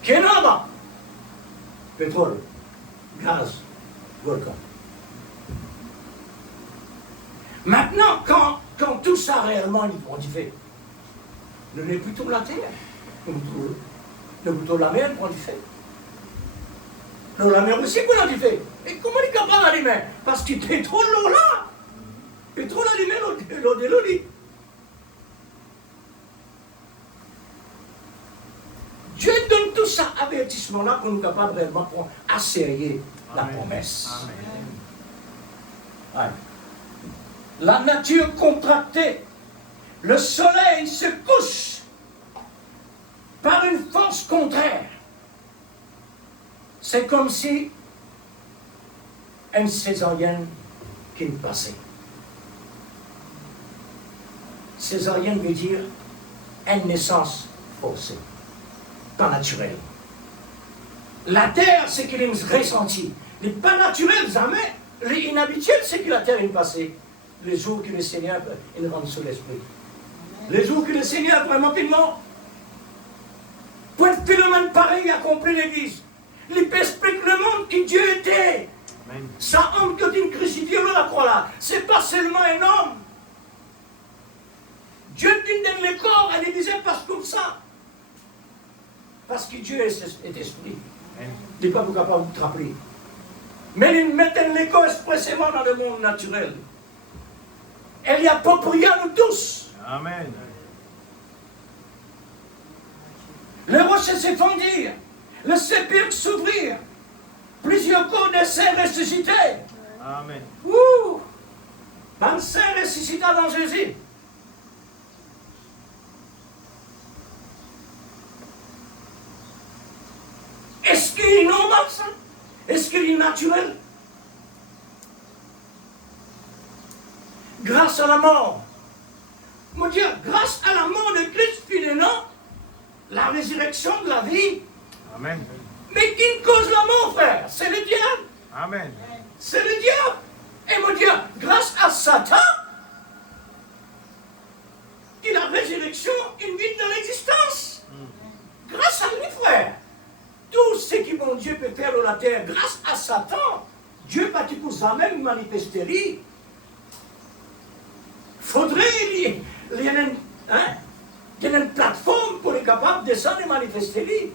Qui est là-bas? Pétrole, gaz, volcan. Maintenant, quand tout ça réellement on dit fait, ne n'est plus tout la terre, le bouton de la mer prend du fait. La mer aussi prend du fait. Et comment il est capable d'allumer? Parce qu'il pétrole l'eau là. Pétrole allumé l'eau de l'eau dit. Dieu donne tout ça avertissement-là pour nous capables réellement prendre à sérieux la promesse. Amen. Ouais. La nature contractée, le soleil se couche par une force contraire. C'est comme si une césarienne qui est passée. Césarienne veut dire une naissance forcée, pas naturelle. La terre, c'est qu'il est ressenti. Les pas naturels, jamais. Les inhabituels, c'est que la terre est passée. Les jours que le Seigneur, il rentre sur l'esprit. Les jours que le Seigneur, vraiment, rapidement, pour un phénomène pareil, accompli l'Église. Il peut expliquer le monde qui Dieu était. Amen. Ça homme que d'une crucifié à la croix là. C'est pas seulement un homme. Dieu donne le corps, elle disait pas comme ça. Parce que Dieu est esprit. Amen. Il n'est pas capable de te rappeler. Mais il met le corps expressément dans le monde naturel. Elle y a approprié à nous tous. Amen. Les rochers s'effondirent, le sépulcre s'ouvrir, plusieurs corps de saints ressuscités. Amen. Ouh! Un saint ressuscita dans Jésus. Est-ce qu'il est normal ça? Est-ce qu'il est naturel? Grâce à la mort. Mon Dieu, grâce à la mort de Christ finalement, la résurrection de la vie. Amen. Mais qui cause la mort, frère? C'est le diable. Amen. C'est le diable. Et mon Dieu, grâce à Satan, il a résurrection, une vie dans l'existence. Grâce à lui, frère. Tout ce que mon Dieu peut faire sur la terre, grâce à Satan, Dieu va te pour ça même manifester. Il faudrait il y a une plateforme pour être capable de descendre et manifester.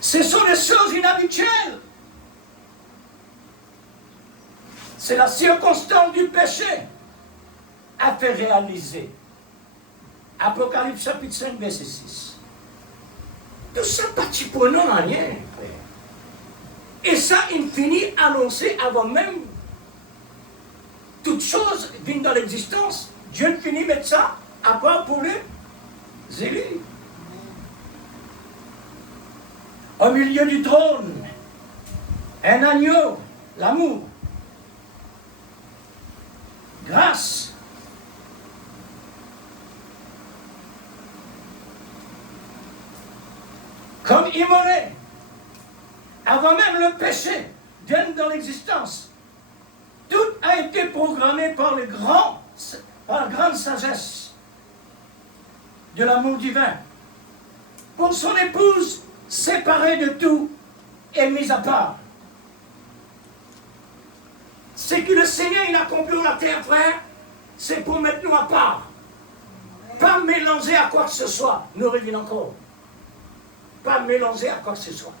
Ce sont des choses inhabituelles. C'est la circonstance du péché à faire réaliser. Apocalypse chapitre 5, verset 6. Tout ça, pas de prenons à rien, frère. Et ça, il finit annoncé avant même toute chose viennent dans l'existence. Dieu finit mettre ça à part pour les élus. Au milieu du trône, un agneau, l'amour, grâce, comme immolé, avant même le péché vienne dans l'existence. Tout a été programmé par la grande sagesse de l'amour divin. Pour son épouse, séparée de tout et mise à part. Ce que le Seigneur il a accompli sur la terre, frère, c'est pour mettre nous à part. Pas mélanger à quoi que ce soit. Nous revenons encore. Pas mélanger à quoi que ce soit.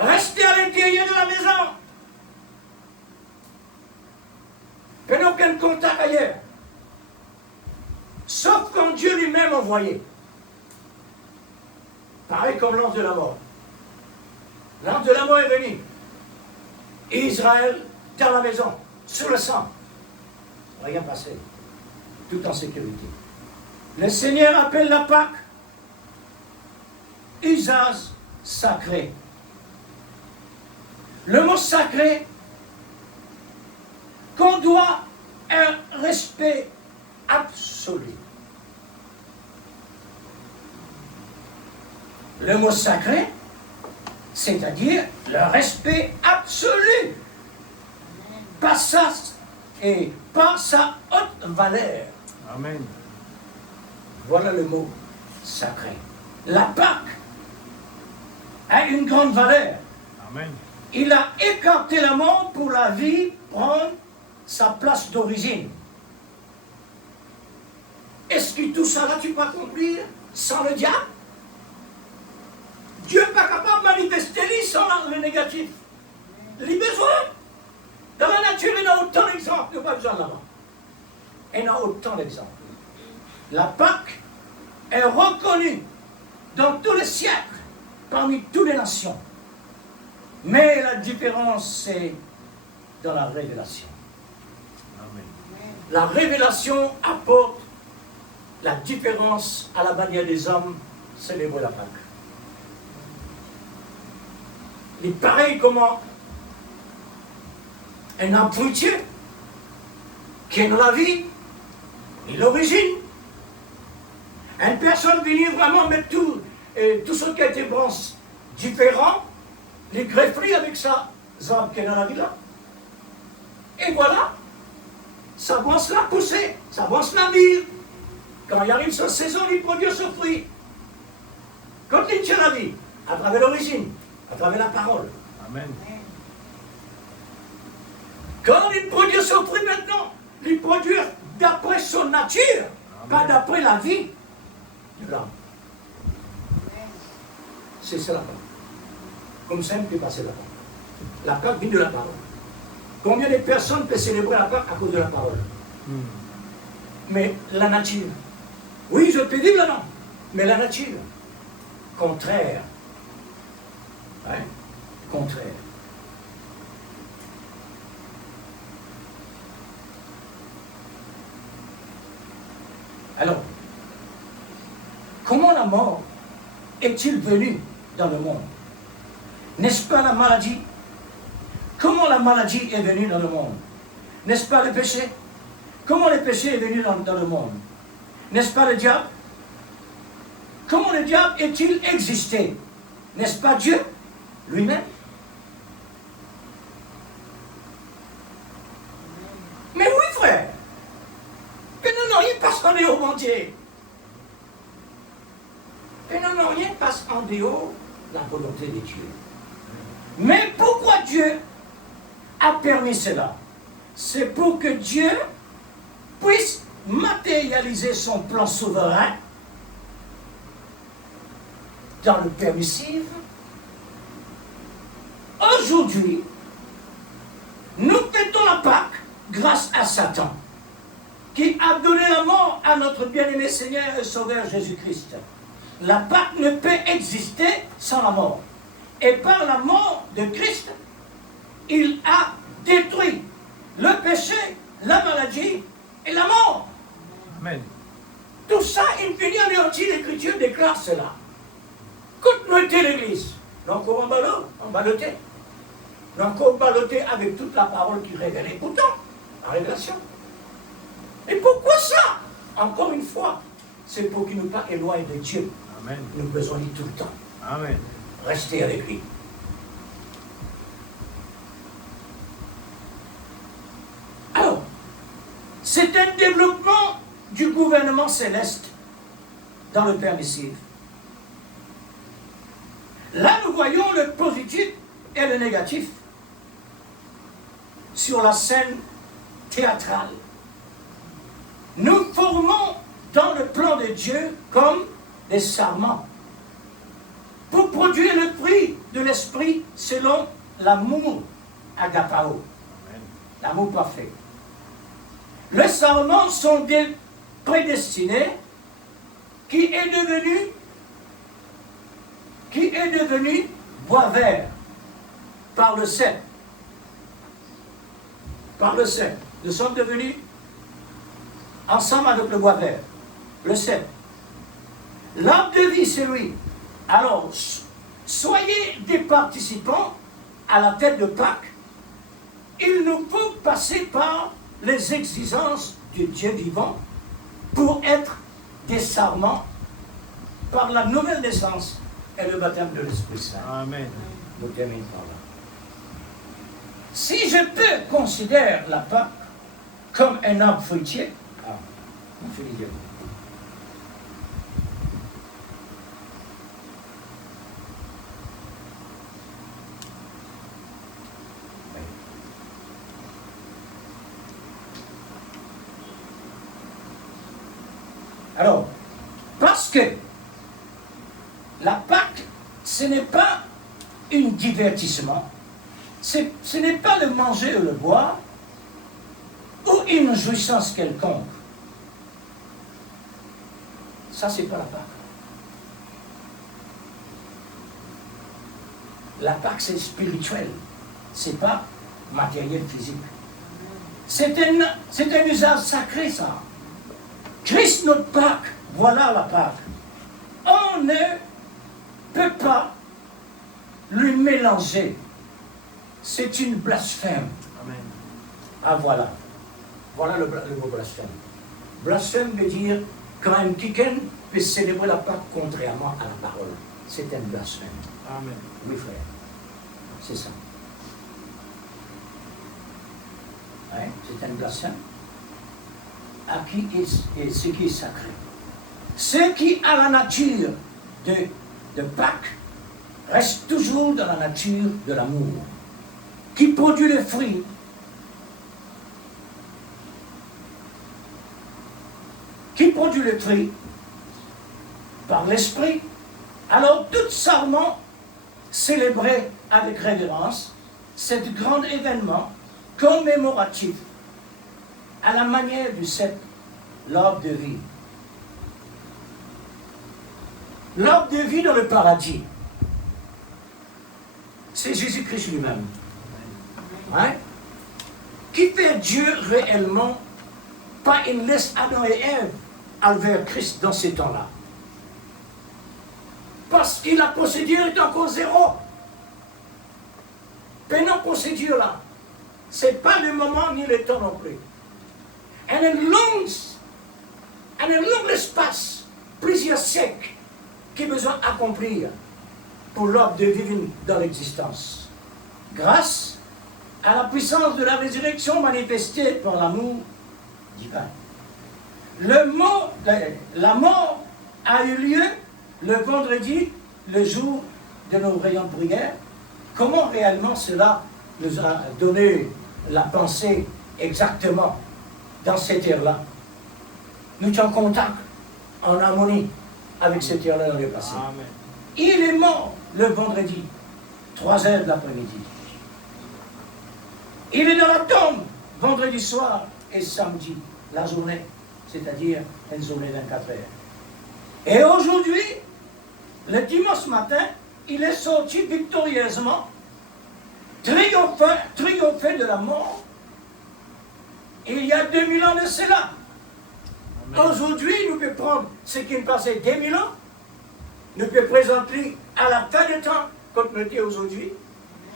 Restez à l'intérieur de la maison. Prenez aucun contact ailleurs. Sauf quand Dieu lui-même envoyé. Pareil comme l'ange de la mort. L'ange de la mort est venu. Israël dans la maison, sur le sang. Rien passé. Tout en sécurité. Le Seigneur appelle la Pâque usage sacré. Le mot sacré qu'on doit un respect absolu. Le mot sacré, c'est-à-dire le respect absolu. Pas ça et pas sa haute valeur. Amen. Voilà le mot sacré. La Pâque a une grande valeur. Amen. Il a écarté la mort pour la vie prendre sa place d'origine. Est-ce que tout ça là tu peux accomplir sans le diable? Dieu n'est pas capable de manifester sans le négatif. Les besoins. Dans la nature, il y a autant d'exemples. Il n'y a pas besoin là-bas. Il y a autant d'exemples. La Pâque est reconnue dans tous les siècles, parmi toutes les nations. Mais la différence, c'est dans la révélation. Amen. La révélation apporte la différence à la manière des hommes célébrer la Pâque. Il est pareil comment un arbre fruitier qui est dans la vie et l'origine. Une personne venue vraiment mettre tout ce qui a été branche différent, les grefferies avec ça, arbre qui est dans la vie là. Et voilà, ça branche là pousser, ça branche la vie. Quand il arrive sa saison, il produit ce fruit. Quand il tient la vie, à travers l'origine, à travers la parole. Amen. Quand il produit ce fruit maintenant, il produit d'après son nature, Amen. pas d'après la vie de l'homme. C'est ça la Pâque. Comme ça, il peut passer la Pâque. La Pâque vient de la parole. Combien de personnes peuvent célébrer la Pâque à cause de la parole? Mais la nature. Oui, je peux vivre là-dedans. Mais la nature, contraire. Hein? Contraire. Alors, comment la mort est-il venue dans le monde? N'est-ce pas la maladie? Comment la maladie est venue dans le monde? N'est-ce pas le péché? Comment le péché est venu dans le monde? N'est-ce pas le diable? Comment le diable est-il existé? N'est-ce pas Dieu lui-même? Mais oui, frère. Mais non, il passe en dehors, mon Dieu. Mais non, rien passe en dehors de la volonté de Dieu. Mais pourquoi Dieu a permis cela? C'est pour que Dieu puisse matérialiser son plan souverain dans le permissif. Aujourd'hui, nous fêtons la Pâque grâce à Satan, qui a donné la mort à notre bien-aimé Seigneur et Sauveur Jésus-Christ. La Pâque ne peut exister sans la mort. Et par la mort de Christ, il a détruit le péché, la maladie et la mort. Amen. Tout ça, il finit anéanti, l'Écriture déclare cela. Quand nous étions l'Église, nous encore en ballotté. Nous encore ballotté avec toute la parole qui révélait. Pourtant, la révélation. Et pourquoi ça? Encore une fois, c'est pour qu'il ne nous pas éloigne de Dieu. Amen. Nous besoin de tout le temps. Amen. Rester avec lui. Alors, c'est un développement du gouvernement céleste dans le permissif. Là, nous voyons le positif et le négatif sur la scène théâtrale. Nous formons dans le plan de Dieu comme des sarments pour produire le fruit de l'esprit selon l'amour agapao, l'amour parfait. Les sarments sont des prédestinés qui est devenu bois vert par le cep. Par le cep. Nous sommes devenus ensemble avec le bois vert, le cep. L'arbre de vie, c'est lui. Alors, soyez des participants à la tête de Pâques. Il nous faut passer par les exigences du Dieu vivant pour être des sarments par la nouvelle naissance et le baptême de l'Esprit Saint. Amen. Nous terminons par là. Si je peux considérer la Pâque comme un arbre fruitier, on fait les yeux. Alors, parce que la Pâque, ce n'est pas un divertissement, ce n'est pas le manger ou le boire, ou une jouissance quelconque. Ça, c'est pas la Pâque. La Pâque, c'est spirituel, c'est pas matériel physique. C'est un usage sacré, ça. Christ, notre Pâque, voilà la Pâque. On ne peut pas lui mélanger. C'est une blasphème. Amen. Ah, voilà. Voilà le mot blasphème. Blasphème veut dire quand un quiconque peut célébrer la Pâque contrairement à la parole. C'est un blasphème. Amen. Oui, frère. C'est ça. Ouais, c'est un blasphème. À qui est ce qui est sacré. Ce qui a la nature de Pâques reste toujours dans la nature de l'amour, qui produit le fruit. Qui produit le fruit par l'esprit. Alors, tout sarment célébré avec révérence cet grand événement commémoratif à la manière du cep, l'arbre de vie. L'arbre de vie dans le paradis, c'est Jésus-Christ lui-même. Hein? Qui fait Dieu réellement, pas il laisse Adam et Ève vers Christ dans ces temps-là. Parce que la procédure est encore zéro. Mais non, procédure là, Ce n'est pas le moment ni le temps non plus. Un long espace, plusieurs siècles, qui besoin d'accomplir pour l'ordre de vivre dans l'existence. Grâce à la puissance de la résurrection manifestée par l'amour divin. La mort a eu lieu le vendredi, le jour de nos rayons de prière. Comment réellement cela nous a donné la pensée exactement dans cette ère-là? Nous sommes en contact, en harmonie avec cette ère-là dans le passé. Amen. Il est mort le vendredi, 3 heures de l'après-midi. Il est dans la tombe vendredi soir et samedi, la journée, c'est-à-dire une journée 24 heures. Et aujourd'hui, le dimanche matin, il est sorti victorieusement, triomphé de la mort. Il y a 2000 ans de cela. Amen. Aujourd'hui, nous pouvons prendre ce qui est passé 2000 ans, nous pouvons présenter à la fin du temps, comme nous dit aujourd'hui.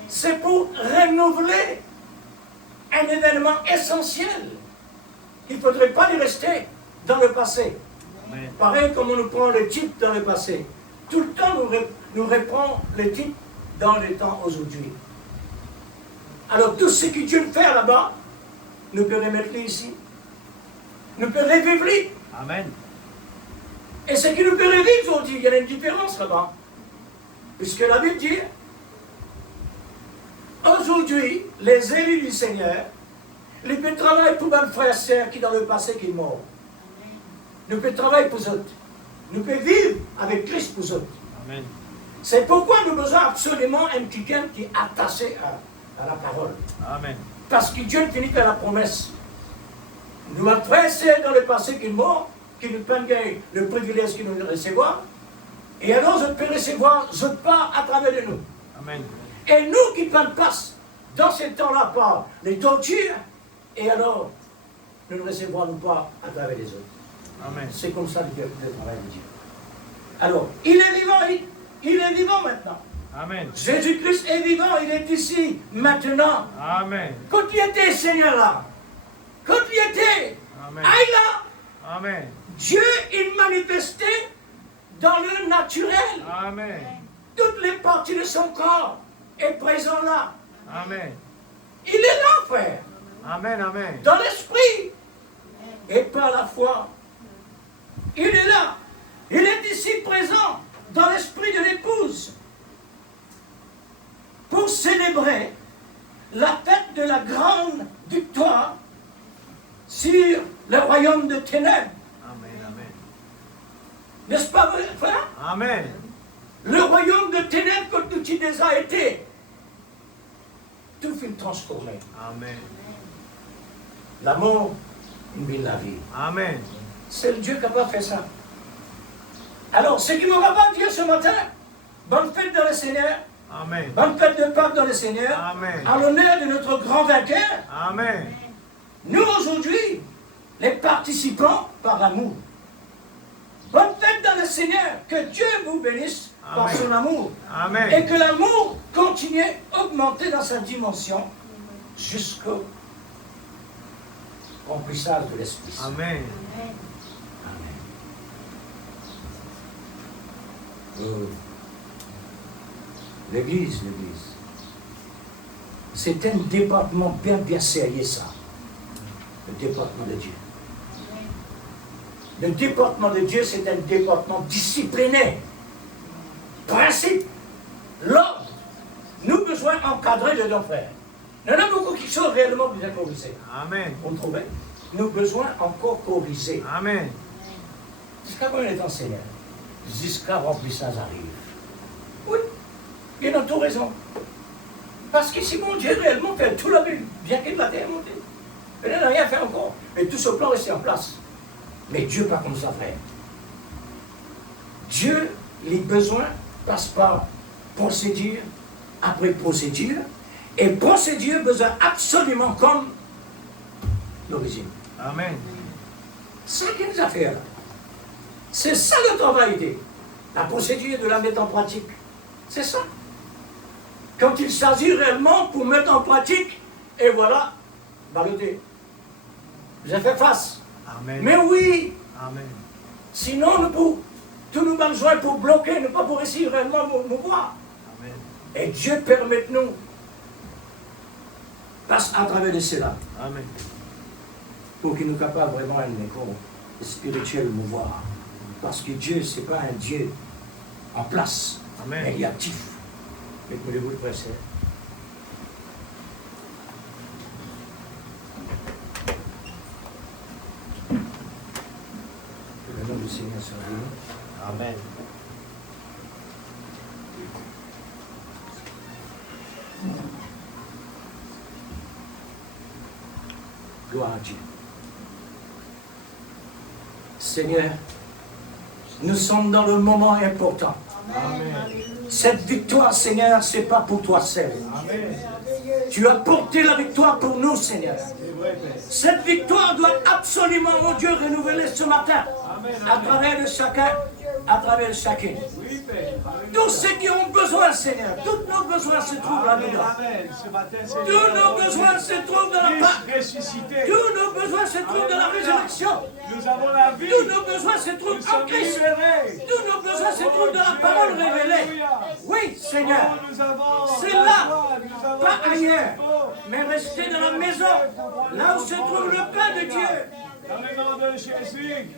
C'est pour renouveler un événement essentiel. Il ne faudrait pas y rester dans le passé. Amen. Pareil comme on nous prend le titre dans le passé. Tout le temps, nous reprend le titre dans le temps aujourd'hui. Alors, tout ce que Dieu fait là-bas, nous pouvons remettre ici. Nous pouvons revivre. Amen. Et ce qui nous peut revivre aujourd'hui, il y a une différence là-bas. Puisque la Bible dit, aujourd'hui, les élus du Seigneur, ils peuvent travailler pour nos frères et sœurs qui dans le passé qui sont morts. Nous pouvons travailler pour eux. Nous pouvons vivre avec Christ pour eux. Amen. C'est pourquoi nous avons besoin absolument un quelqu'un qui est attaché à la parole. Amen. Parce que Dieu finit par la promesse. Nous avons frères et sœurs dans le passé qui sont morts, qui nous prennent le privilège de nous recevoir. Et alors, je peux recevoir, je pars à travers de nous. Amen. Et nous qui prennent place dans ce temps-là par les tortures, et alors, nous ne recevrons pas à travers les autres. Amen. C'est comme ça le travail de Dieu. Alors, il est vivant, il est vivant maintenant. Amen. Jésus-Christ est vivant, il est ici, maintenant. Amen. Quand il était, Seigneur, là, quand il était, Amen. là, Amen. Dieu, il manifestait dans le naturel. Amen. Toutes les parties de son corps est présent là. Amen. Il est là, frère, Amen. Amen. dans l'esprit et par la foi. Il est là. Il est ici présent dans l'esprit de l'épouse pour célébrer la fête de la grande victoire sur le royaume de ténèbres. Amen. Amen. N'est-ce pas vrai, frère? Amen. Le royaume de ténèbres que tout il déjà été, tout fut transformé. Amen. La mort, il vit la vie. Amen. C'est le Dieu qui n'a pas fait ça. Alors, ce qui me va dire ce matin, bonne fête dans le Seigneur, Amen. bonne fête de Pâques dans le Seigneur, Amen. à l'honneur de notre grand vainqueur. Amen. Nous, aujourd'hui, les participants par l'amour. Bonne fête dans le Seigneur, que Dieu vous bénisse par Amen. son amour. Et Amen. que l'amour continue à augmenter dans sa dimension jusqu'au remplissage de l'Esprit. Amen. Amen. L'Église, c'est un département bien sérieux, ça. Le département de Dieu. Le département de Dieu, c'est un département discipliné. Principe, l'ordre. Nous avons besoin d'encadrer de nos frères. Il y en a beaucoup qui sont réellement bien corrigés. Amen. Vous trouvez? Nous avons besoin encore corriger. Amen. Jusqu'à quand il est enseignant? Jusqu'à remplissage arrive. Oui, il a tout raison. Parce que si mon Dieu réellement fait tout la vie, bien qu'il l'a démonté, il n'a rien fait encore. Et tout ce plan reste en place. Mais Dieu pas comme ça, frère. Dieu, les besoins passent par procédure après procédure. Et procédure besoin absolument comme l'origine. Amen. C'est ça qu'il nous a fait là. C'est ça le travail. La procédure de la mettre en pratique. C'est ça. Quand il s'agit réellement pour mettre en pratique Et voilà, ballotté. J'ai fait face. Amen. Mais oui, Amen. sinon, tous nous avons besoin pour bloquer, ne pas pour réussir réellement mouvoir. Amen. Et Dieu permet-nous, passe à travers de cela, Amen. pour qu'il nous capable vraiment un école spirituel mouvoir. Parce que Dieu, ce n'est pas un Dieu en place, Amen. mais il est actif. Mettez-vous le pressé. Que le nom du Seigneur soit béni. Amen. Gloire à Dieu. Seigneur, nous sommes dans le moment important. Amen. Cette victoire, Seigneur, ce n'est pas pour toi seul. Amen. Tu as porté la victoire pour nous, Seigneur. C'est vrai, Père. Cette victoire doit absolument, mon Dieu, renouveler ce matin. Amen. À travers de chacun, à travers de chacune. Oui, Père. Tous ceux qui ont besoin, Seigneur, tous nos besoins se trouvent là-dedans. Amen. Ce matin, Seigneur. Tous nos besoins se trouvent dans la Pâque. Ressuscité. Tous nos besoins se trouvent dans la résurrection. Nous avons la vie. Tous nos besoins se Nous trouvent en sommes Christ. libérés. Tous nos besoins se trouvent dans la parole révélée. Oui, Seigneur. Oh, nous avons C'est la là, foi, nous avons pas tout ce ailleurs, qu'il faut. mais rester dans la maison, là où se trouve le pain de Dieu. Dans le nom de Jésus.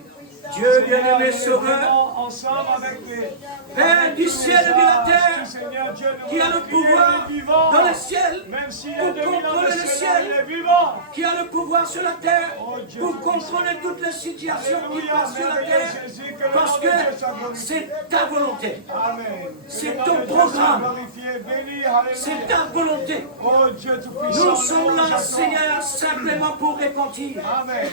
Dieu bien-aimé Nous sauveur, venons ensemble avec les Père du ciel et de la terre, Seigneur Dieu, nous qui a le voulons pouvoir crier, vivant. dans le ciel, Même s'il y a pour 2000 ans de contrôler le cela, ciel, il est vivant. qui a le pouvoir sur la terre, Oh, Dieu pour Tout-Puissant. contrôler toutes les situations qui Alléluia, passent sur la merveilleux terre, Jésus, que le parce nom de que Dieu soit glorifié. c'est ta volonté, Amen. c'est Que le nom ton de Dieu soit programme. glorifié, béni, alléluia. c'est ta volonté. Oh Dieu Tout-Puissant. Nous sommes là, j'attends. Seigneur, simplement pour repentir, Amen.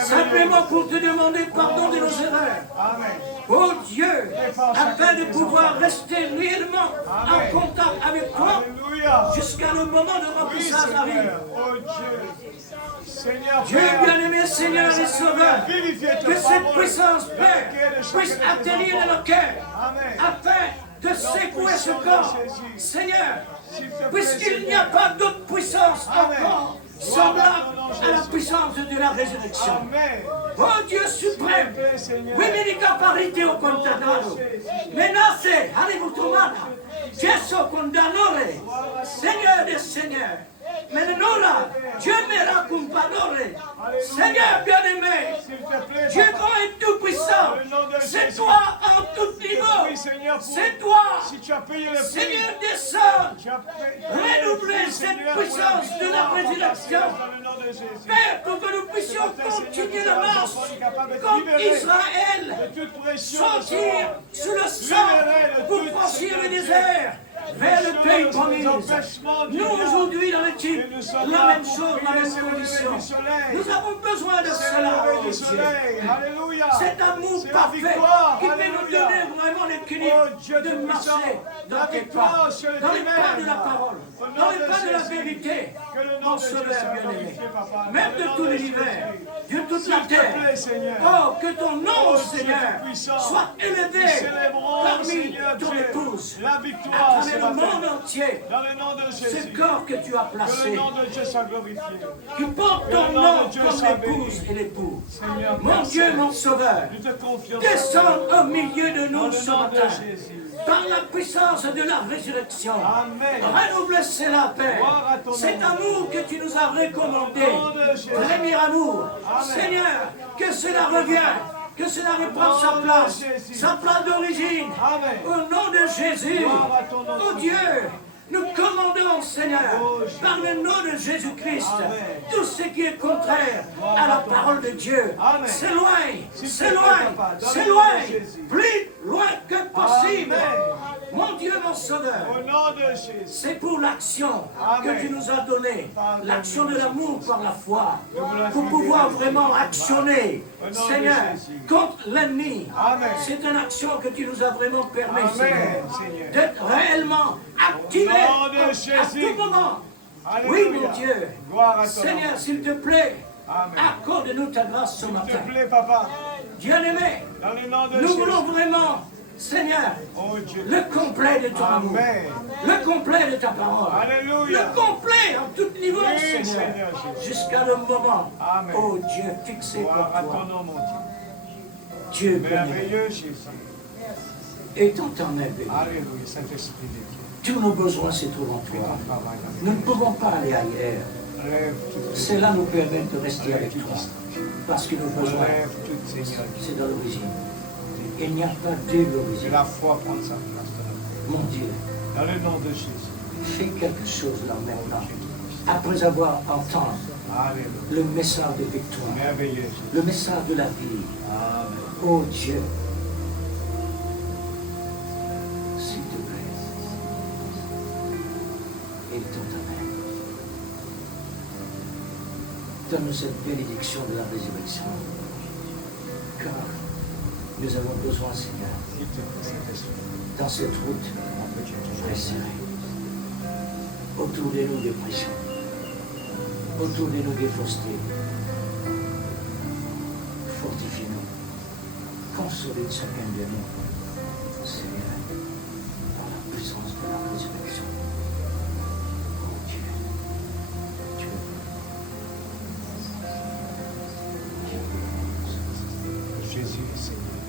simplement pour te demander pardon de nos erreurs. Amen. Oh Dieu, afin de pouvoir rester réellement en contact avec toi Alléluia. jusqu'à le moment de Oui, remplissage arrive. Seigneur. Oh Dieu. Seigneur, Dieu Père, bien-aimé, Seigneur et Sauveur, vivifiez ta que cette parole. puissance, Père, puisse atterrir dans nos cœurs, Amen. afin de secouer ce corps. Seigneur, puisqu'il n'y a pas d'autre puissance encore semblable à la puissance de la résurrection. Amen. Oh Dieu suprême, Seigneur. l'unica parité au condanado, menace, arrivutumana, Gesù condanore, Seigneur des Seigneurs, Menora, Dieu me raccompagnore, Seigneur bien-aimé, S'il te plaît, Dieu Papa. grand et tout-puissant, c'est toi en tout niveau, Oui, Seigneur, pour- c'est toi, si tu as payé le prix, Seigneur descend, tu as payé renouveler le cette Seigneur, pour puissance de la victoire, résurrection. Papa, dans le nom de Jésus. Père, pour que nous puissions continuer la marche comme Israël, De toute pression, sortir sous le sang pour franchir le désert vers le pays promis. Nous aujourd'hui dans l'équipe, la même chose, la même condition. Nous avons besoin de c'est le cela, lever oh du Dieu. soleil. Alléluia. Cet amour C'est la parfait victoire. qui peut nous Alléluia. donner vraiment l'équilibre Oh Dieu de Tout-Puissant, marcher dans la tes victoire pas, sur les dans les pas de la ténèbres. parole, Au nom dans les de pas de la Jésus. vérité, Que le nom mon de Dieu sauveur soit bien-aimé, glorifié, Papa. même Dans le de nom tout de l'univers, Jésus. de toute S'il la te terre. plaît, Seigneur. Oh, que ton nom, Oh, Seigneur, Dieu Tout-Puissant. soit élevé Nous célébrons, parmi Seigneur ton Dieu, épouse, la à victoire ce travers le matin. monde entier, Dans le nom de ce Jésus. corps que tu as Que placé, le nom de Dieu soit glorifié. qui porte Que ton le nom nom de Dieu comme soit l'épouse béni. et l'époux. Seigneur, Mon merci. Dieu, mon sauveur, Nous te confions. descends au milieu de Dans nous le ce nom de matin. Jésus. Par la puissance de la résurrection. Amen. Renouvelle cela, Père. Gloire à ton Cet nom. amour que tu nous as recommandé. Au nom de Jésus. Premier amour. Amen. Seigneur, que cela revienne. Que cela reprenne Au sa nom de place. Jésus. Sa place d'origine. Amen. Au nom de Jésus. Gloire à ton nom. Oh Dieu. Nous commandons, Seigneur, Oh, Jésus. par le nom de Jésus-Christ, Amen. tout ce qui est contraire à la parole de Dieu Amen. s'éloigne, S'il te s'éloigne, plaît, Papa, dans le nom de s'éloigne, Jésus. plus loin que possible. Amen. Mon Dieu, mon Sauveur, Au nom de Jésus. c'est pour l'action Amen. que tu nous as donnée, l'action de l'amour par la foi, Nous voulons pour pouvoir vraiment actionner, Au nom de Seigneur, Jésus. contre l'ennemi. Amen. C'est une action que tu nous as vraiment permis, Amen, Seigneur, Seigneur. d'être réellement activé Au nom de à Jésus. tout moment. Alléluia. Oui, mon Dieu. Gloire à ton Seigneur, nom. s'il te plaît, Amen. accorde-nous ta grâce ce S'il matin. te plaît, Papa. Bien-aimé, Dans le nom de nous Jésus. voulons vraiment Seigneur, Oh Dieu. le complet de ton amour, Amen. le complet de ta parole, Alléluia. le complet en tout niveau, Oui, Seigneur, Seigneur Jésus. jusqu'à le moment, Amen. oh Dieu, fixé pour Gloire à ton toi. nom, mon Dieu. Dieu béni, Merveilleux Jésus. et ton temps est béni. Alléluia. Saint-Esprit de Dieu. Tous nos besoins se trouvent en Fais toi. ton travail. Nous ne pouvons pas aller ailleurs. Lève toutes les Cela nous permet de rester avec toi. Parce que nos besoins, Lève toutes, Seigneur. c'est dans l'origine. Il n'y a pas de Que l'origine. la foi prenne sa place dans notre vie. Mon Dieu, Dans le nom de Jésus. fais quelque chose là maintenant. Après avoir entendu Alléluia. le message de victoire, Merveilleux Jésus. le message de la vie. Amen. Oh Dieu, s'il te plaît, et ton amen. Donne-nous cette bénédiction de la résurrection. Car nous avons besoin, Seigneur, S'il te plaît, Saint-Esprit. dans cette route très serrée. Autour de nous des pressions, autour de nous des faussetés. Fortifie-nous, consolide chacun de nous, Seigneur, par la puissance de la résurrection. Oh Dieu, Dieu, Jésus est Seigneur.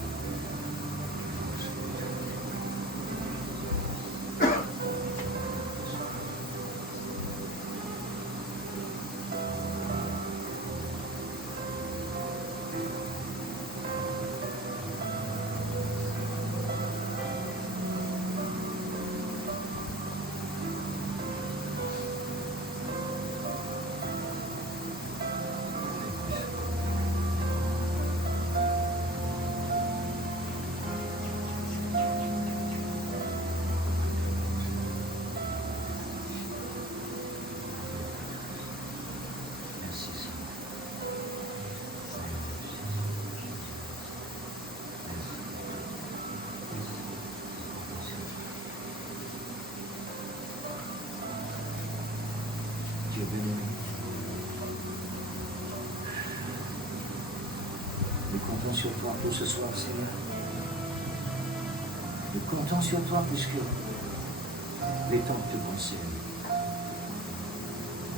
merci Seigneur. Dieu béni. Nous comptons sur toi pour ce soir, Seigneur. Nous comptons sur toi puisque les temps te concernent.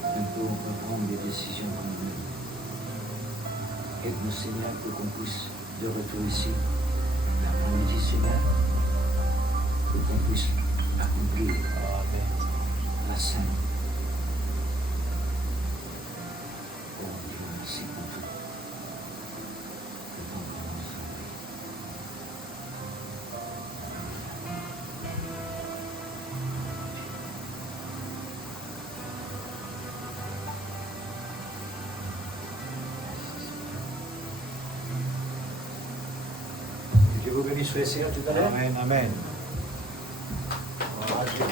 Nous ne pouvons pas prendre des décisions comme nous. Aide-nous, Seigneur, pour qu'on puisse de retour ici, l'après-midi, Seigneur, pour qu'on puisse accomplir la scène. Oh Dieu, merci pour tout. Que ton nom soit béni. Que Dieu vous bénisse, frères et sœurs, tout à l'heure. Amen. Amen. Gloire à Dieu.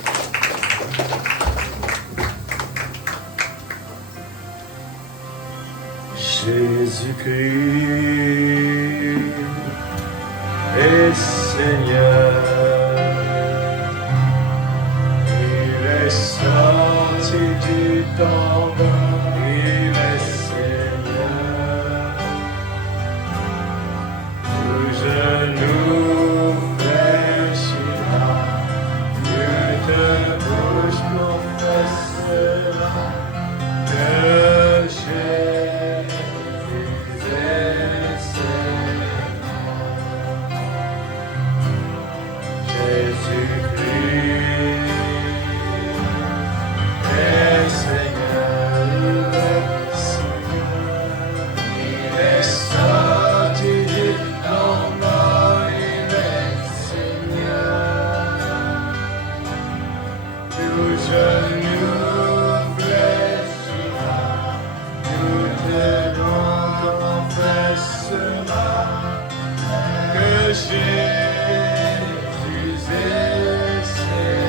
Jésus-Christ est Seigneur. Il est sorti du tombeau. Il est Seigneur. Tout genou fléchira. Toute bouche confessera que Jésus est Seigneur. Jésus-Christ est Seigneur. Il est sorti du tombeau. Il est Seigneur. Tout genou fléchira, toute langue confessera que Jésus est Seigneur.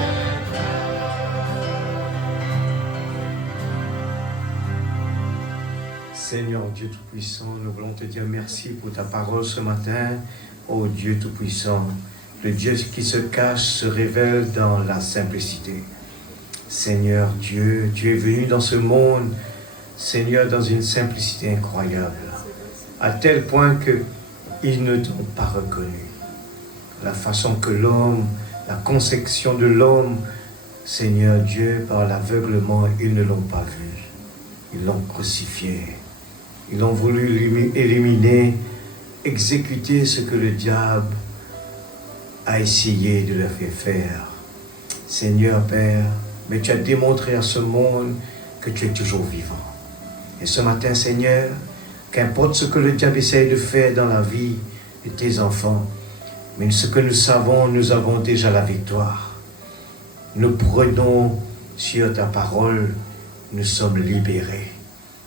Seigneur Dieu Tout-Puissant, nous voulons te dire merci pour ta parole ce matin. Ô Dieu Tout-Puissant, le Dieu qui se cache se révèle dans la simplicité. Seigneur Dieu, tu es venu dans ce monde, Seigneur, dans une simplicité incroyable, à tel point qu'ils ne t'ont pas reconnu. la façon que l'homme, la conception de l'homme, Seigneur Dieu, par l'aveuglement, ils ne l'ont pas vu. Ils l'ont crucifié. Ils ont voulu éliminer, exécuter ce que le diable a essayé de leur faire. Seigneur Père, mais tu as démontré à ce monde que tu es toujours vivant. Et ce matin, Seigneur, qu'importe ce que le diable essaye de faire dans la vie de tes enfants, mais ce que nous savons, nous avons déjà la victoire. Nous prenons sur ta parole, nous sommes libérés.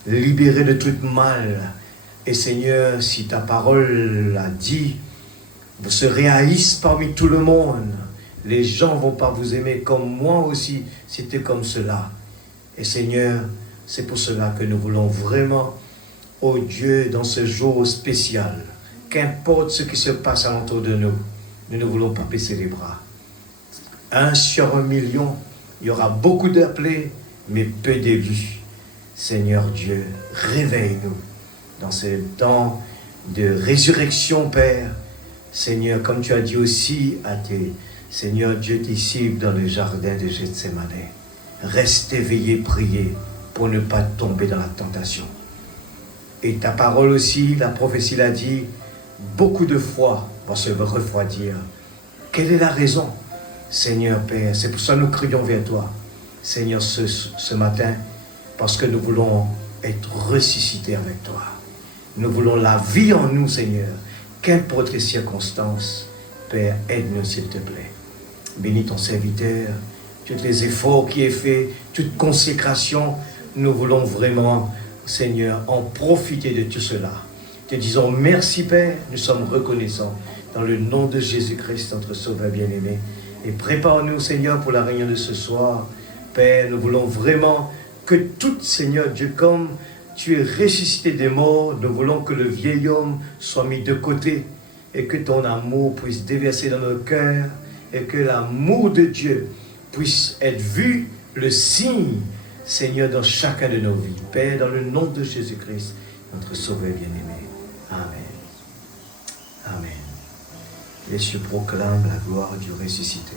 Libérés de tout mal. Et Seigneur, si ta parole l'a dit, vous serez haïs parmi tout le monde. Les gens ne vont pas vous aimer comme moi aussi, c'était comme cela. Et Seigneur, c'est pour cela que nous voulons vraiment, oh Dieu, dans ce jour spécial, qu'importe ce qui se passe alentour de nous, nous ne voulons pas baisser les bras. 1 sur 1 million, il y aura beaucoup d'appelés, mais peu d'élus. Seigneur Dieu, réveille-nous dans ce temps de résurrection, Père. Seigneur, comme tu as dit aussi à tes Seigneur Dieu disciples dans le jardin de Gethsémane, restez éveillés, priez pour ne pas tomber dans la tentation. Et ta parole aussi, la prophétie l'a dit, beaucoup de fois va se refroidir. Quelle est la raison? Seigneur Père, c'est pour ça que nous crions vers toi. Seigneur, ce matin, parce que nous voulons être ressuscités avec toi. Nous voulons la vie en nous, Seigneur. Qu'importe les circonstances, Père, aide-nous s'il te plaît. Bénis ton serviteur, tous les efforts qui est fait, toute consécration, nous voulons vraiment, Seigneur, en profiter de tout cela. Te disons merci Père, nous sommes reconnaissants dans le nom de Jésus-Christ, notre Sauveur bien-aimé. Et prépare-nous, Seigneur, pour la réunion de ce soir. Père, nous voulons vraiment que tout, Seigneur Dieu, comme tu es ressuscité des morts, nous voulons que le vieil homme soit mis de côté et que ton amour puisse déverser dans nos cœurs et que l'amour de Dieu puisse être vu, le signe, Seigneur, dans chacun de nos vies. Père, dans le nom de Jésus-Christ, notre Sauveur bien-aimé. Amen. Amen. Les cieux proclament la gloire du ressuscité.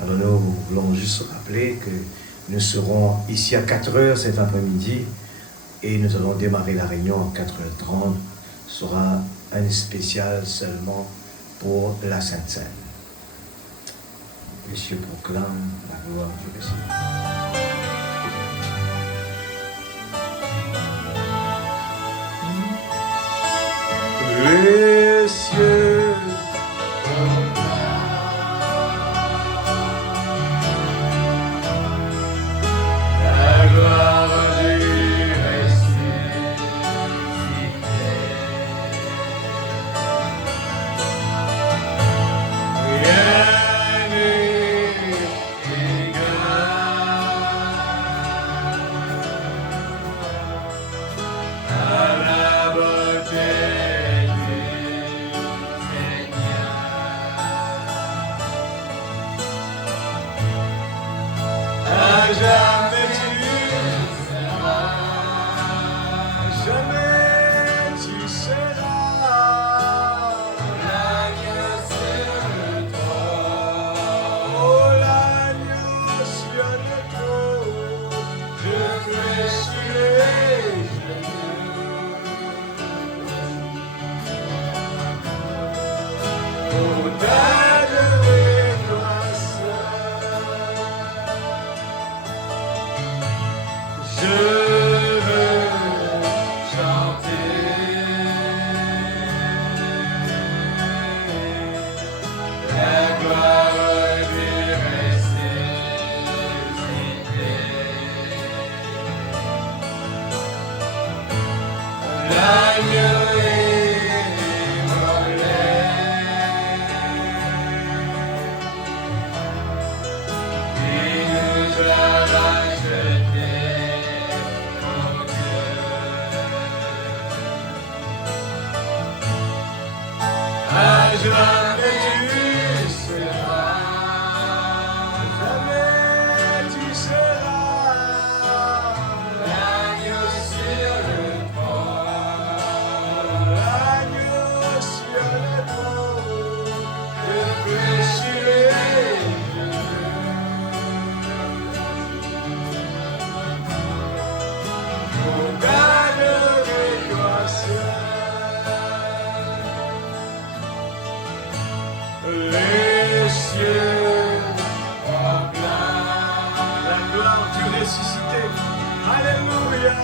Alors nous voulons juste rappeler que nous serons ici à 4h cet après-midi et nous allons démarrer la réunion à 4h30. Ce sera un spécial seulement pour la Sainte Seine. Les cieux proclament la gloire du ressuscité. Les cieux tu ressuscité. Alléluia.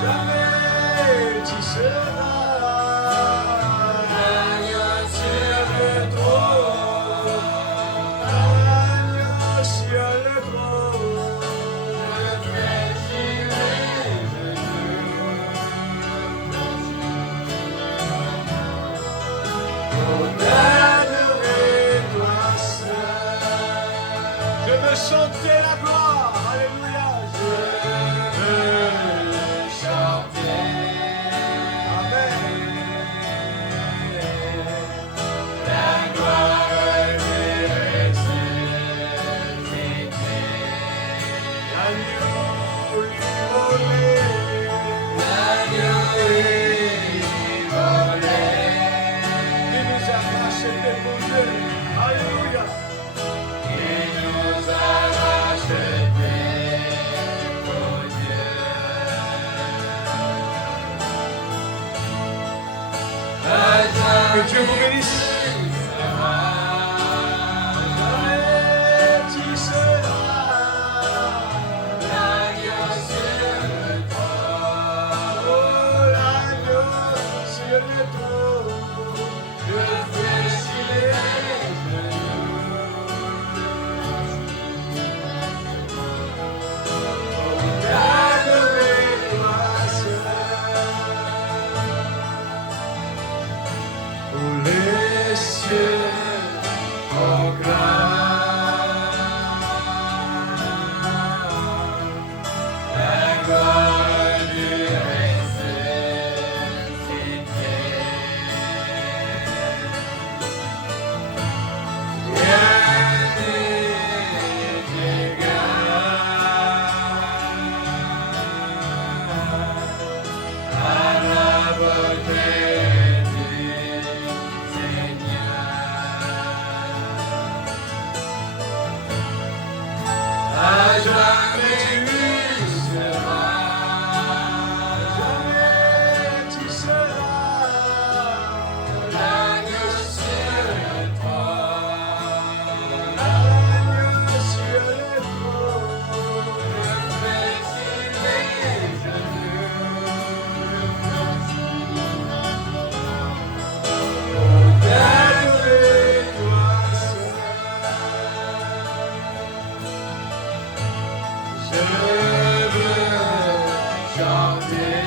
Jamais tu seras l'agneau sur le trône, l'agneau sur le trône. Je fléchirai les genoux pour t'adorer toi seul. Je veux chanter la gloire, alléluia. Je veux chanter, amen. La gloire du ressuscité. L'agneau immolé, l'agneau immolé. Il nous a rachetés pour Dieu, alléluia. Il nous a rachetés pour Dieu. Que Dieu vous bénisse. Jamais tu seras l'agneau sur le trône. Oh, l'agneau sur le trône. Je fléchirai les genoux. Adorer toi seul. Où les cieux proclament la gloire du ressuscité. Rien n'est égal à la beauté du Seigneur. À jamais tu seras, jamais tu seras l'agneau sur le trône, l'agneau sur le trône. Je fléchirai les genoux, t'adorer toi seul. Je veux chanter.